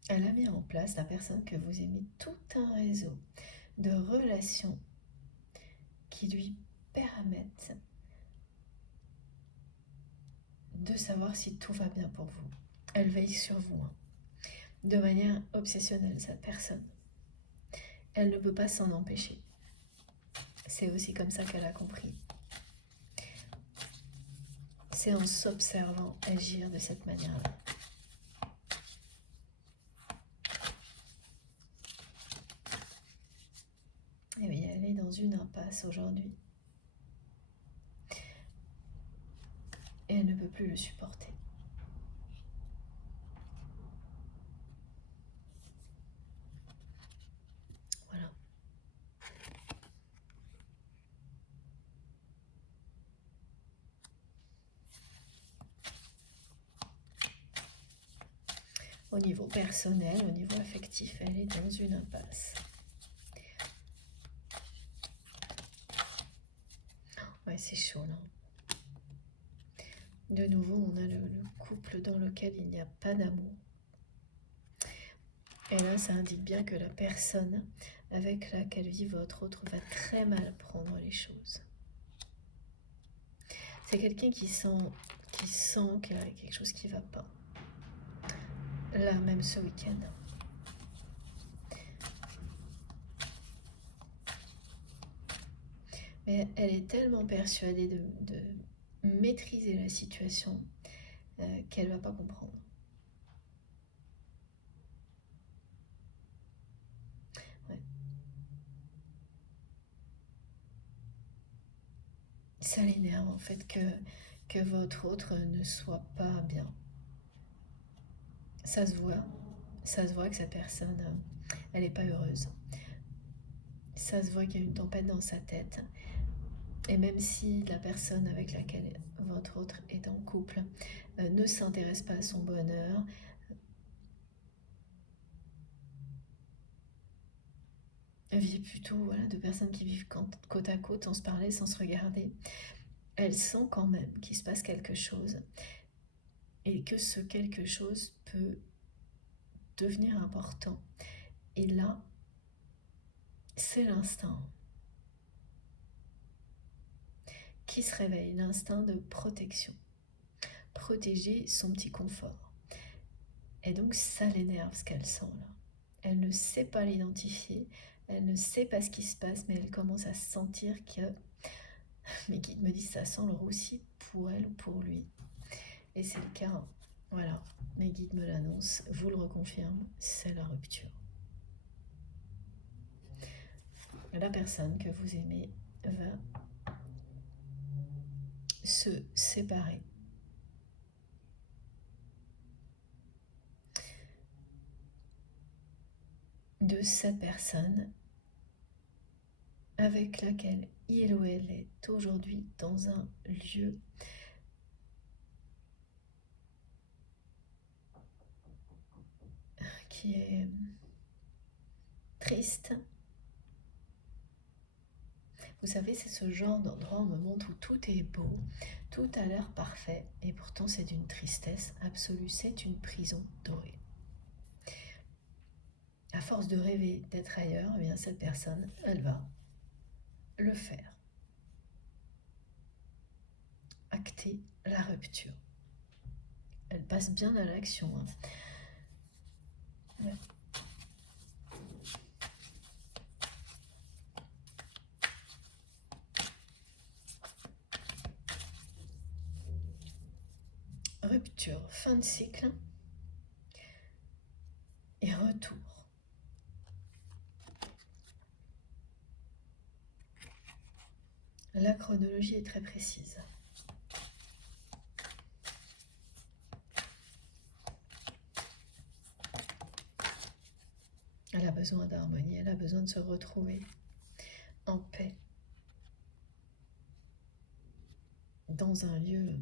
Elle a mis en place, la personne que vous aimez, tout un réseau de relations qui lui permettent de savoir si tout va bien pour vous. Elle veille sur vous, hein, de manière obsessionnelle, cette personne. Elle ne peut pas s'en empêcher. C'est aussi comme ça qu'elle a compris. C'est en s'observant agir de cette manière-là. Et oui, elle est dans une impasse aujourd'hui. Et elle ne peut plus le supporter. Voilà. Au niveau personnel, au niveau affectif, elle est dans une impasse. Ouais, c'est chaud là. De nouveau, on a le couple dans lequel il n'y a pas d'amour. Et là, ça indique bien que la personne avec laquelle vit votre autre va très mal prendre les choses. C'est quelqu'un qui sent qu'il y a quelque chose qui ne va pas. Là, même ce week-end. Mais elle est tellement persuadée de maîtriser la situation qu'elle ne va pas comprendre. Ouais. Ça l'énerve en fait que votre autre ne soit pas bien. Ça se voit que cette personne, elle n'est pas heureuse. Ça se voit qu'il y a une tempête dans sa tête. Et même si la personne avec laquelle votre autre est en couple ne s'intéresse pas à son bonheur, vit plutôt de personnes qui vivent côte à côte sans se parler, sans se regarder, elle sent quand même qu'il se passe quelque chose et que ce quelque chose peut devenir important. Et là, c'est l'instinct qui se réveille, l'instinct de protection. Protéger son petit confort. Et donc ça l'énerve ce qu'elle sent là. Elle ne sait pas l'identifier, elle ne sait pas ce qui se passe, mais elle commence à sentir que mes guides me disent ça sent le roussi pour elle ou pour lui. Et c'est le cas, voilà, mes guides me l'annoncent, vous le reconfirment, c'est la rupture. La personne que vous aimez va se séparer. De cette personne avec laquelle il ou elle est aujourd'hui dans un lieu qui est triste. Vous savez, c'est ce genre d'endroit, on me montre où tout est beau, tout a l'air parfait, et pourtant c'est d'une tristesse absolue, c'est une prison dorée. À force de rêver d'être ailleurs, eh bien cette personne, elle va le faire. Acter la rupture. Elle passe bien à l'action. Hein. Ouais. Rupture, fin de cycle. retour. La chronologie est très précise. Elle a besoin d'harmonie, elle a besoin de se retrouver en paix, dans un lieu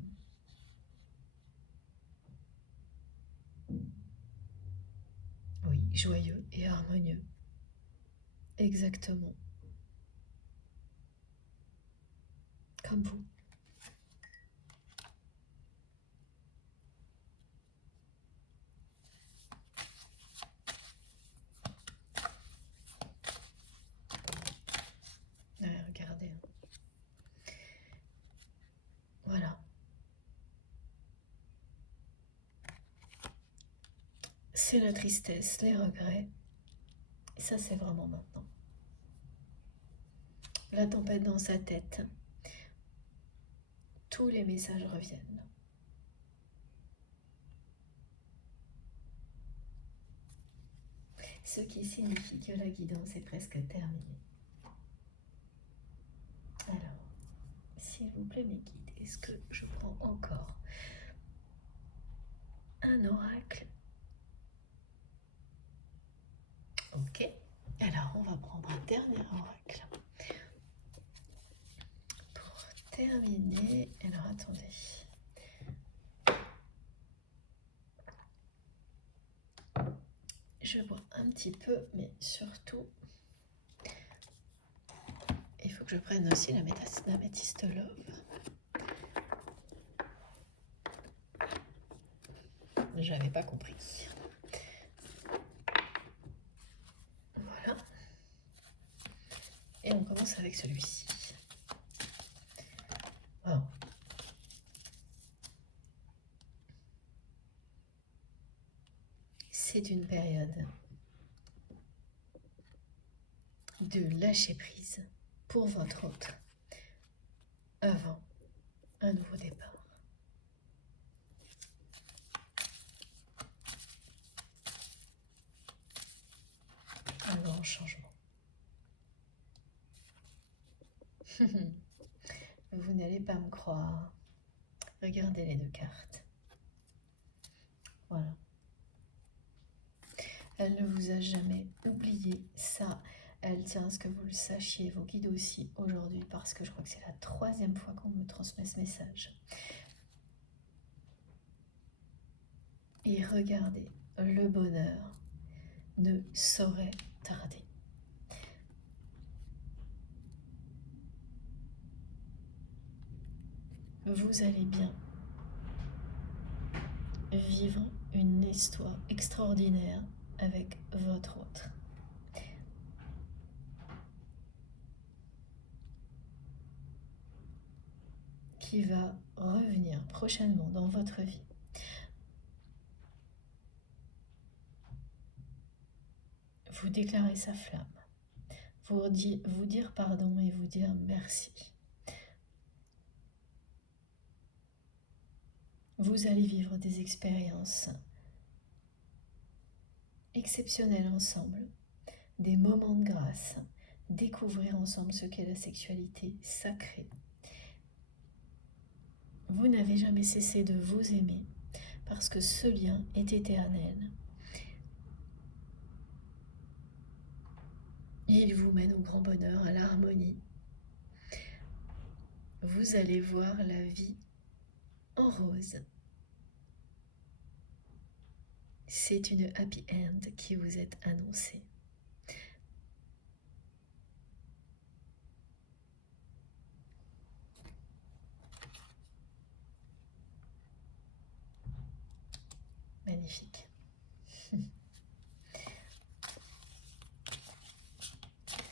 joyeux et harmonieux. Exactement comme vous. Allez, regardez. Voilà. C'est la tristesse, les regrets. Et ça, c'est vraiment maintenant. La tempête dans sa tête. Tous les messages reviennent. Ce qui signifie que la guidance est presque terminée. Alors, s'il vous plaît mes guides, est-ce que je prends encore un oracle? Ok, alors on va prendre un dernier oracle. Pour terminer, alors attendez. Je bois un petit peu, mais surtout, il faut que je prenne aussi l'améthyste love. J'avais pas compris. Voilà. Et on commence avec celui-ci. Wow. C'est une période de lâcher prise pour votre autre avant un nouveau départ. Un grand changement. Vous n'allez pas me croire. Regardez les deux cartes. Voilà. Elle ne vous a jamais oublié. Ça, elle tient à ce que vous le sachiez, vos guides aussi, aujourd'hui, parce que je crois que c'est la 3e fois qu'on me transmet ce message. Et regardez, le bonheur ne saurait tarder. Vous allez bien vivre une histoire extraordinaire avec votre autre. Qui va revenir prochainement dans votre vie. Vous déclarer sa flamme, vous dire pardon et vous dire merci. Vous allez vivre des expériences exceptionnelles ensemble, des moments de grâce, découvrir ensemble ce qu'est la sexualité sacrée. Vous n'avez jamais cessé de vous aimer parce que ce lien est éternel. Et il vous mène au grand bonheur, à l'harmonie. Vous allez voir la vie en rose. C'est une happy end qui vous est annoncée. Magnifique.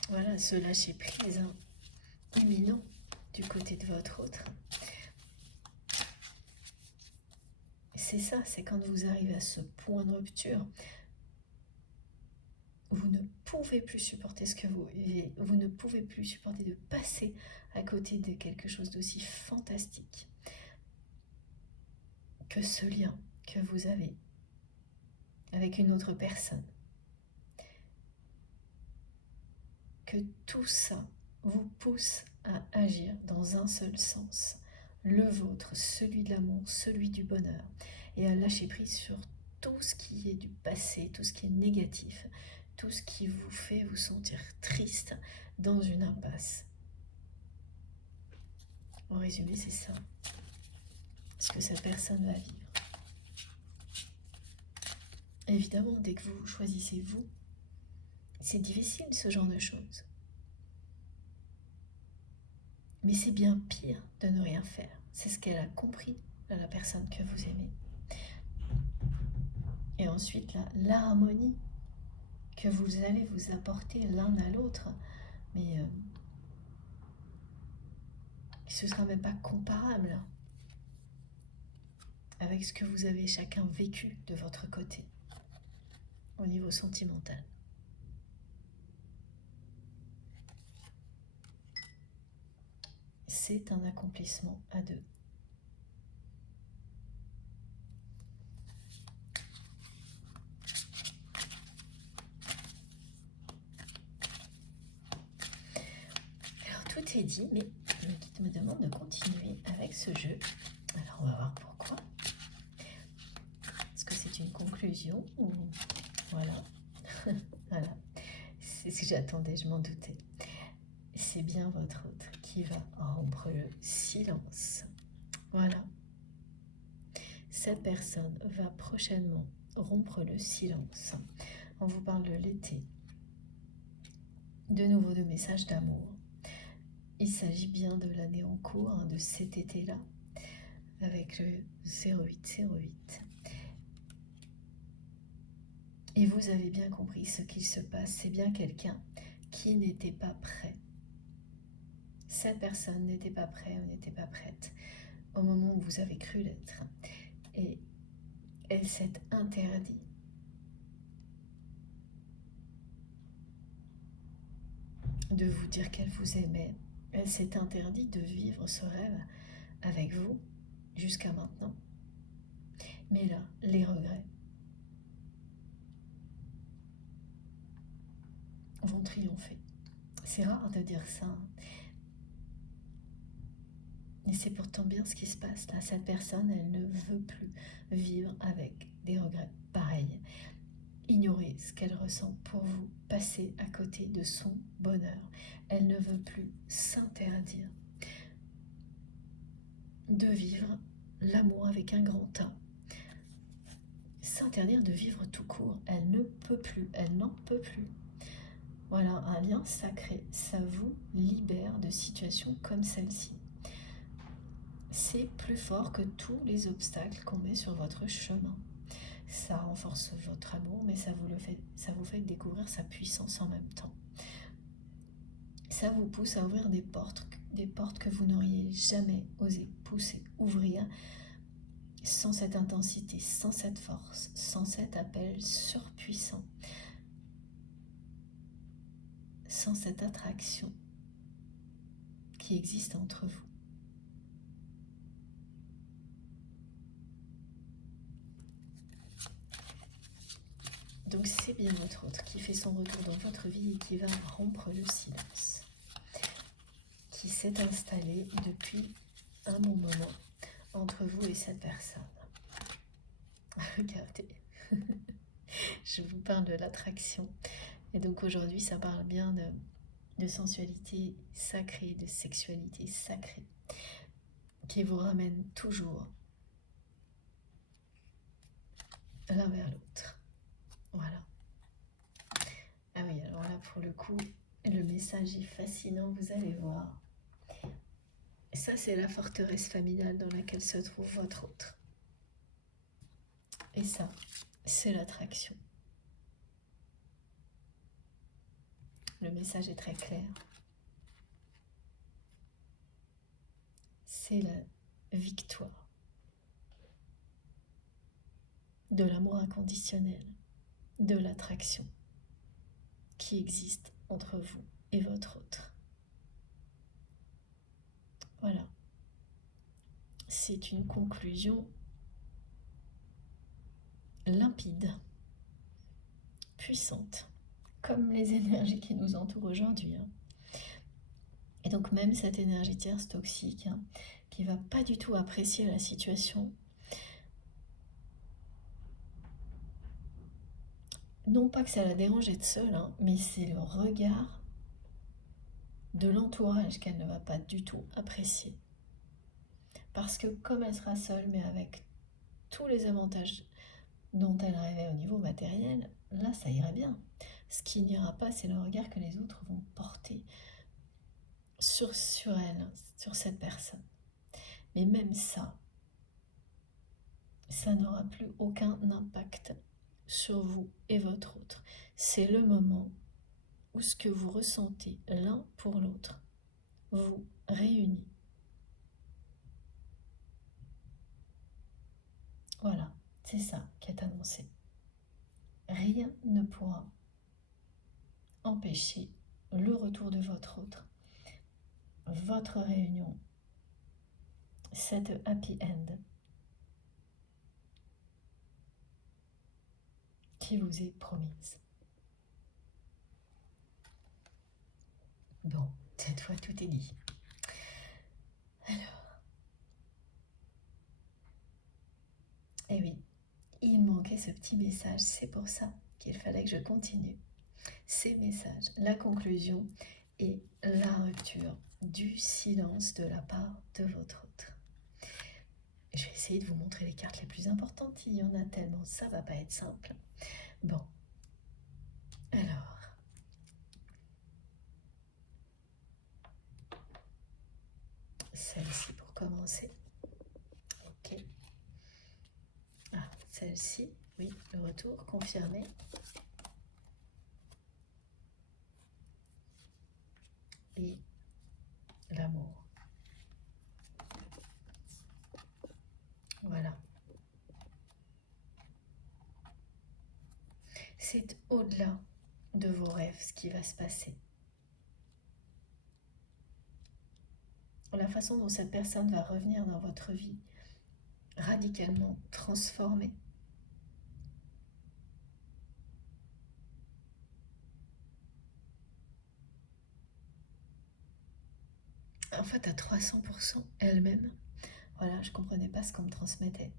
Voilà, ce lâcher prise imminent du côté de votre autre. C'est ça, c'est quand vous arrivez à ce point de rupture, vous ne pouvez plus supporter ce que vous vivez, vous ne pouvez plus supporter de passer à côté de quelque chose d'aussi fantastique que ce lien que vous avez avec une autre personne. que tout ça vous pousse à agir dans un seul sens, le vôtre, celui de l'amour, celui du bonheur, et à lâcher prise sur tout ce qui est du passé, tout ce qui est négatif, tout ce qui vous fait vous sentir triste dans une impasse. En résumé, c'est ça, ce que cette personne va vivre. Évidemment, dès que vous choisissez vous, c'est difficile ce genre de choses. Mais c'est bien pire de ne rien faire. C'est ce qu'elle a compris, la personne que vous aimez. Et ensuite, l'harmonie que vous allez vous apporter l'un à l'autre, mais ce ne sera même pas comparable avec ce que vous avez chacun vécu de votre côté au niveau sentimental. C'est un accomplissement à deux. Alors tout est dit, mais le guide me demande de continuer avec ce jeu. Alors on va voir pourquoi. Est-ce que c'est une conclusion ou voilà. Voilà, c'est ce que j'attendais, je m'en doutais. C'est bien votre autre qui va rompre le silence. Voilà. Cette personne va prochainement rompre le silence. On vous parle de l'été. De nouveau de messages d'amour. Il s'agit bien de l'année en cours, de cet été-là, avec le 0808. Et vous avez bien compris ce qu'il se passe. C'est bien quelqu'un qui n'était pas prêt. Cette personne n'était pas prête ou n'était pas prête au moment où vous avez cru l'être. Et elle s'est interdit de vous dire qu'elle vous aimait. Elle s'est interdit de vivre ce rêve avec vous jusqu'à maintenant. Mais là, les regrets vont triompher. C'est rare de dire ça, mais c'est pourtant bien ce qui se passe là. Cette personne, elle ne veut plus vivre avec des regrets pareils. Ignorer ce qu'elle ressent pour vous, passer à côté de son bonheur. Elle ne veut plus s'interdire de vivre l'amour avec un grand A. S'interdire de vivre tout court. Elle ne peut plus, elle n'en peut plus. Voilà, un lien sacré, ça vous libère de situations comme celle-ci. C'est plus fort que tous les obstacles qu'on met sur votre chemin. Ça renforce votre amour, mais ça vous fait découvrir sa puissance en même temps. Ça vous pousse à ouvrir des portes que vous n'auriez jamais osé pousser, ouvrir sans cette intensité, sans cette force, sans cet appel surpuissant, sans cette attraction qui existe entre vous. Donc c'est bien votre autre qui fait son retour dans votre vie et qui va rompre le silence, qui s'est installé depuis un bon moment entre vous et cette personne. Regardez, je vous parle de l'attraction. Et donc aujourd'hui, ça parle bien de sensualité sacrée, de sexualité sacrée, qui vous ramène toujours l'un vers l'autre. Voilà. Ah oui, alors là, pour le coup, le message est fascinant, vous allez voir. Ça, c'est la forteresse familiale dans laquelle se trouve votre autre. Et ça, c'est l'attraction. Le message est très clair. C'est la victoire de l'amour inconditionnel, de l'attraction qui existe entre vous et votre autre. Voilà. C'est une conclusion limpide, puissante, comme les énergies qui nous entourent aujourd'hui, hein. Et donc même cette énergie tierce toxique, hein, qui va pas du tout apprécier la situation, non pas que ça la dérange d'être seule, hein, mais c'est le regard de l'entourage qu'elle ne va pas du tout apprécier. Parce que comme elle sera seule, mais avec tous les avantages dont elle rêvait au niveau matériel, là ça irait bien. Ce qui n'ira pas, c'est le regard que les autres vont porter sur elle, sur cette personne. Mais même ça n'aura plus aucun impact sur vous et votre autre. C'est le moment où ce que vous ressentez l'un pour l'autre vous réunit. Voilà, c'est ça qui est annoncé. Rien ne pourra empêcher le retour de votre autre, votre réunion, cette happy end qui vous est promise. Bon, cette fois tout est dit. Alors, eh oui, il manquait ce petit message, c'est pour ça qu'il fallait que je continue. Ces messages, la conclusion et la rupture du silence de la part de votre autre. Je vais essayer de vous montrer les cartes les plus importantes, il y en a tellement, ça va pas être simple. Bon, alors, celle-ci pour commencer. Ok. Ah, celle-ci, oui, le retour confirmé. Et l'amour. Voilà. C'est au-delà de vos rêves ce qui va se passer. La façon dont cette personne va revenir dans votre vie, radicalement transformée. En fait, à 300% elle-même. Voilà, je ne comprenais pas ce qu'on me transmettait.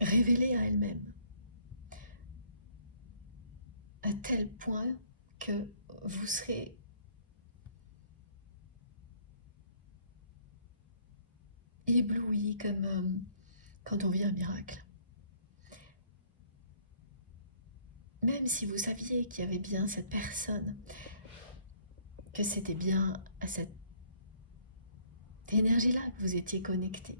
Révélée à elle-même. À tel point que vous serez ébloui comme quand on vit un miracle. Même si vous saviez qu'il y avait bien cette personne, que c'était bien à cette énergie-là que vous étiez connecté,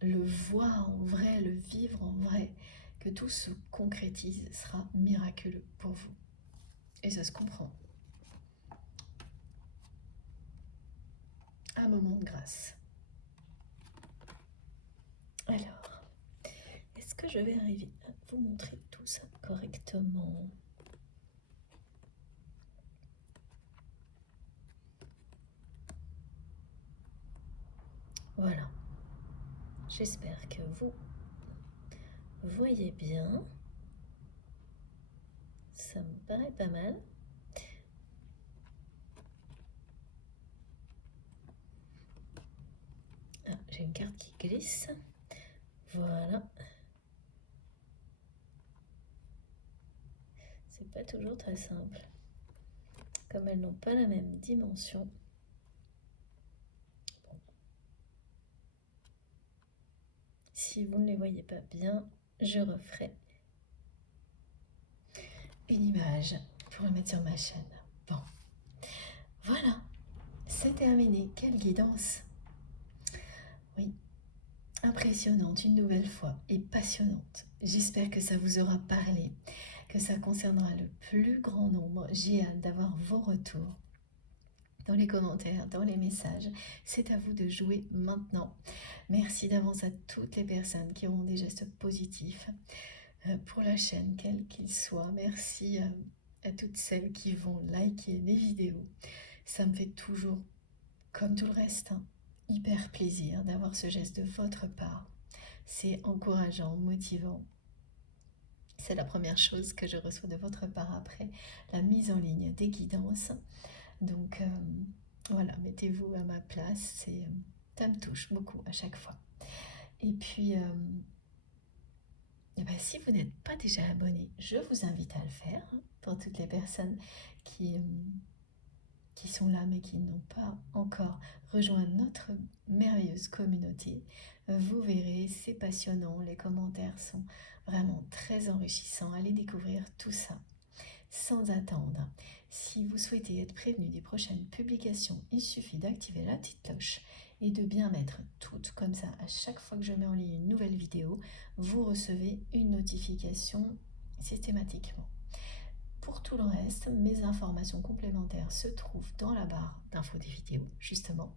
le voir en vrai, le vivre en vrai, que tout se concrétise sera miraculeux pour vous. Et ça se comprend. Un moment de grâce. Alors, est-ce que je vais arriver à vous montrer tout ça correctement ? Voilà. J'espère que vous voyez bien. Ça me paraît pas mal. Ah, j'ai une carte qui glisse. Voilà. C'est pas toujours très simple. Comme elles n'ont pas la même dimension. Bon. Si vous ne les voyez pas bien, je referai une image pour la mettre sur ma chaîne. Bon. Voilà. C'est terminé. Quelle guidance! Oui. Impressionnante une nouvelle fois et passionnante. J'espère que ça vous aura parlé, que ça concernera le plus grand nombre. J'ai hâte d'avoir vos retours dans les commentaires, dans les messages. C'est à vous de jouer maintenant. Merci d'avance à toutes les personnes qui auront des gestes positifs pour la chaîne, quel qu'il soit. Merci à toutes celles qui vont liker mes vidéos. Ça me fait toujours, comme tout le reste, hein, hyper plaisir d'avoir ce geste de votre part. C'est encourageant, motivant. C'est la première chose que je reçois de votre part après la mise en ligne des guidances. Donc voilà, mettez-vous à ma place, ça me touche beaucoup à chaque fois. Et puis, eh ben, si vous n'êtes pas déjà abonné, je vous invite à le faire, hein, pour toutes les personnes qui sont là mais qui n'ont pas encore rejoint notre merveilleuse communauté. Vous verrez, c'est passionnant, les commentaires sont vraiment très enrichissants. Allez découvrir tout ça. Sans attendre, si vous souhaitez être prévenu des prochaines publications, il suffit d'activer la petite cloche et de bien mettre toutes, comme ça à chaque fois que je mets en ligne une nouvelle vidéo, vous recevez une notification systématiquement. Pour tout le reste, mes informations complémentaires se trouvent dans la barre d'infos des vidéos, justement.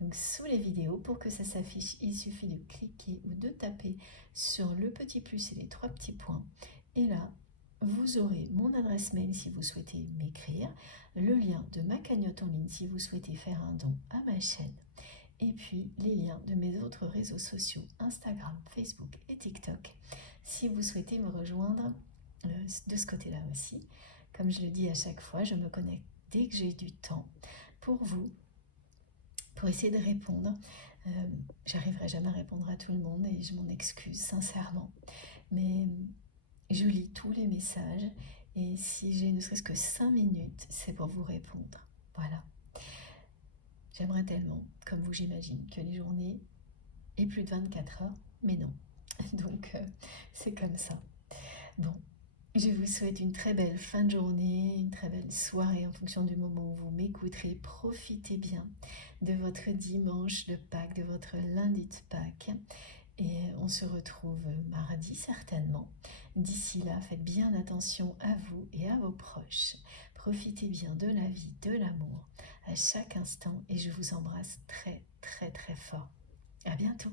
Donc sous les vidéos, pour que ça s'affiche, il suffit de cliquer ou de taper sur le petit plus et les 3 petits points. Et là, vous aurez mon adresse mail si vous souhaitez m'écrire, le lien de ma cagnotte en ligne si vous souhaitez faire un don à ma chaîne, et puis les liens de mes autres réseaux sociaux, Instagram, Facebook et TikTok, si vous souhaitez me rejoindre de ce côté-là aussi. Comme je le dis à chaque fois, je me connecte dès que j'ai du temps pour vous, pour essayer de répondre. J'arriverai jamais à répondre à tout le monde et je m'en excuse sincèrement. Mais je lis tous les messages et si j'ai ne serait-ce que 5 minutes, c'est pour vous répondre. Voilà. J'aimerais tellement, comme vous j'imagine, que les journées aient plus de 24 heures, mais non. Donc c'est comme ça. Bon, je vous souhaite une très belle fin de journée, une très belle soirée en fonction du moment où vous m'écouterez. Profitez bien de votre dimanche de Pâques, de votre lundi de Pâques. Et on se retrouve mardi certainement. D'ici là, faites bien attention à vous et à vos proches. Profitez bien de la vie, de l'amour à chaque instant et je vous embrasse très très très fort. À bientôt.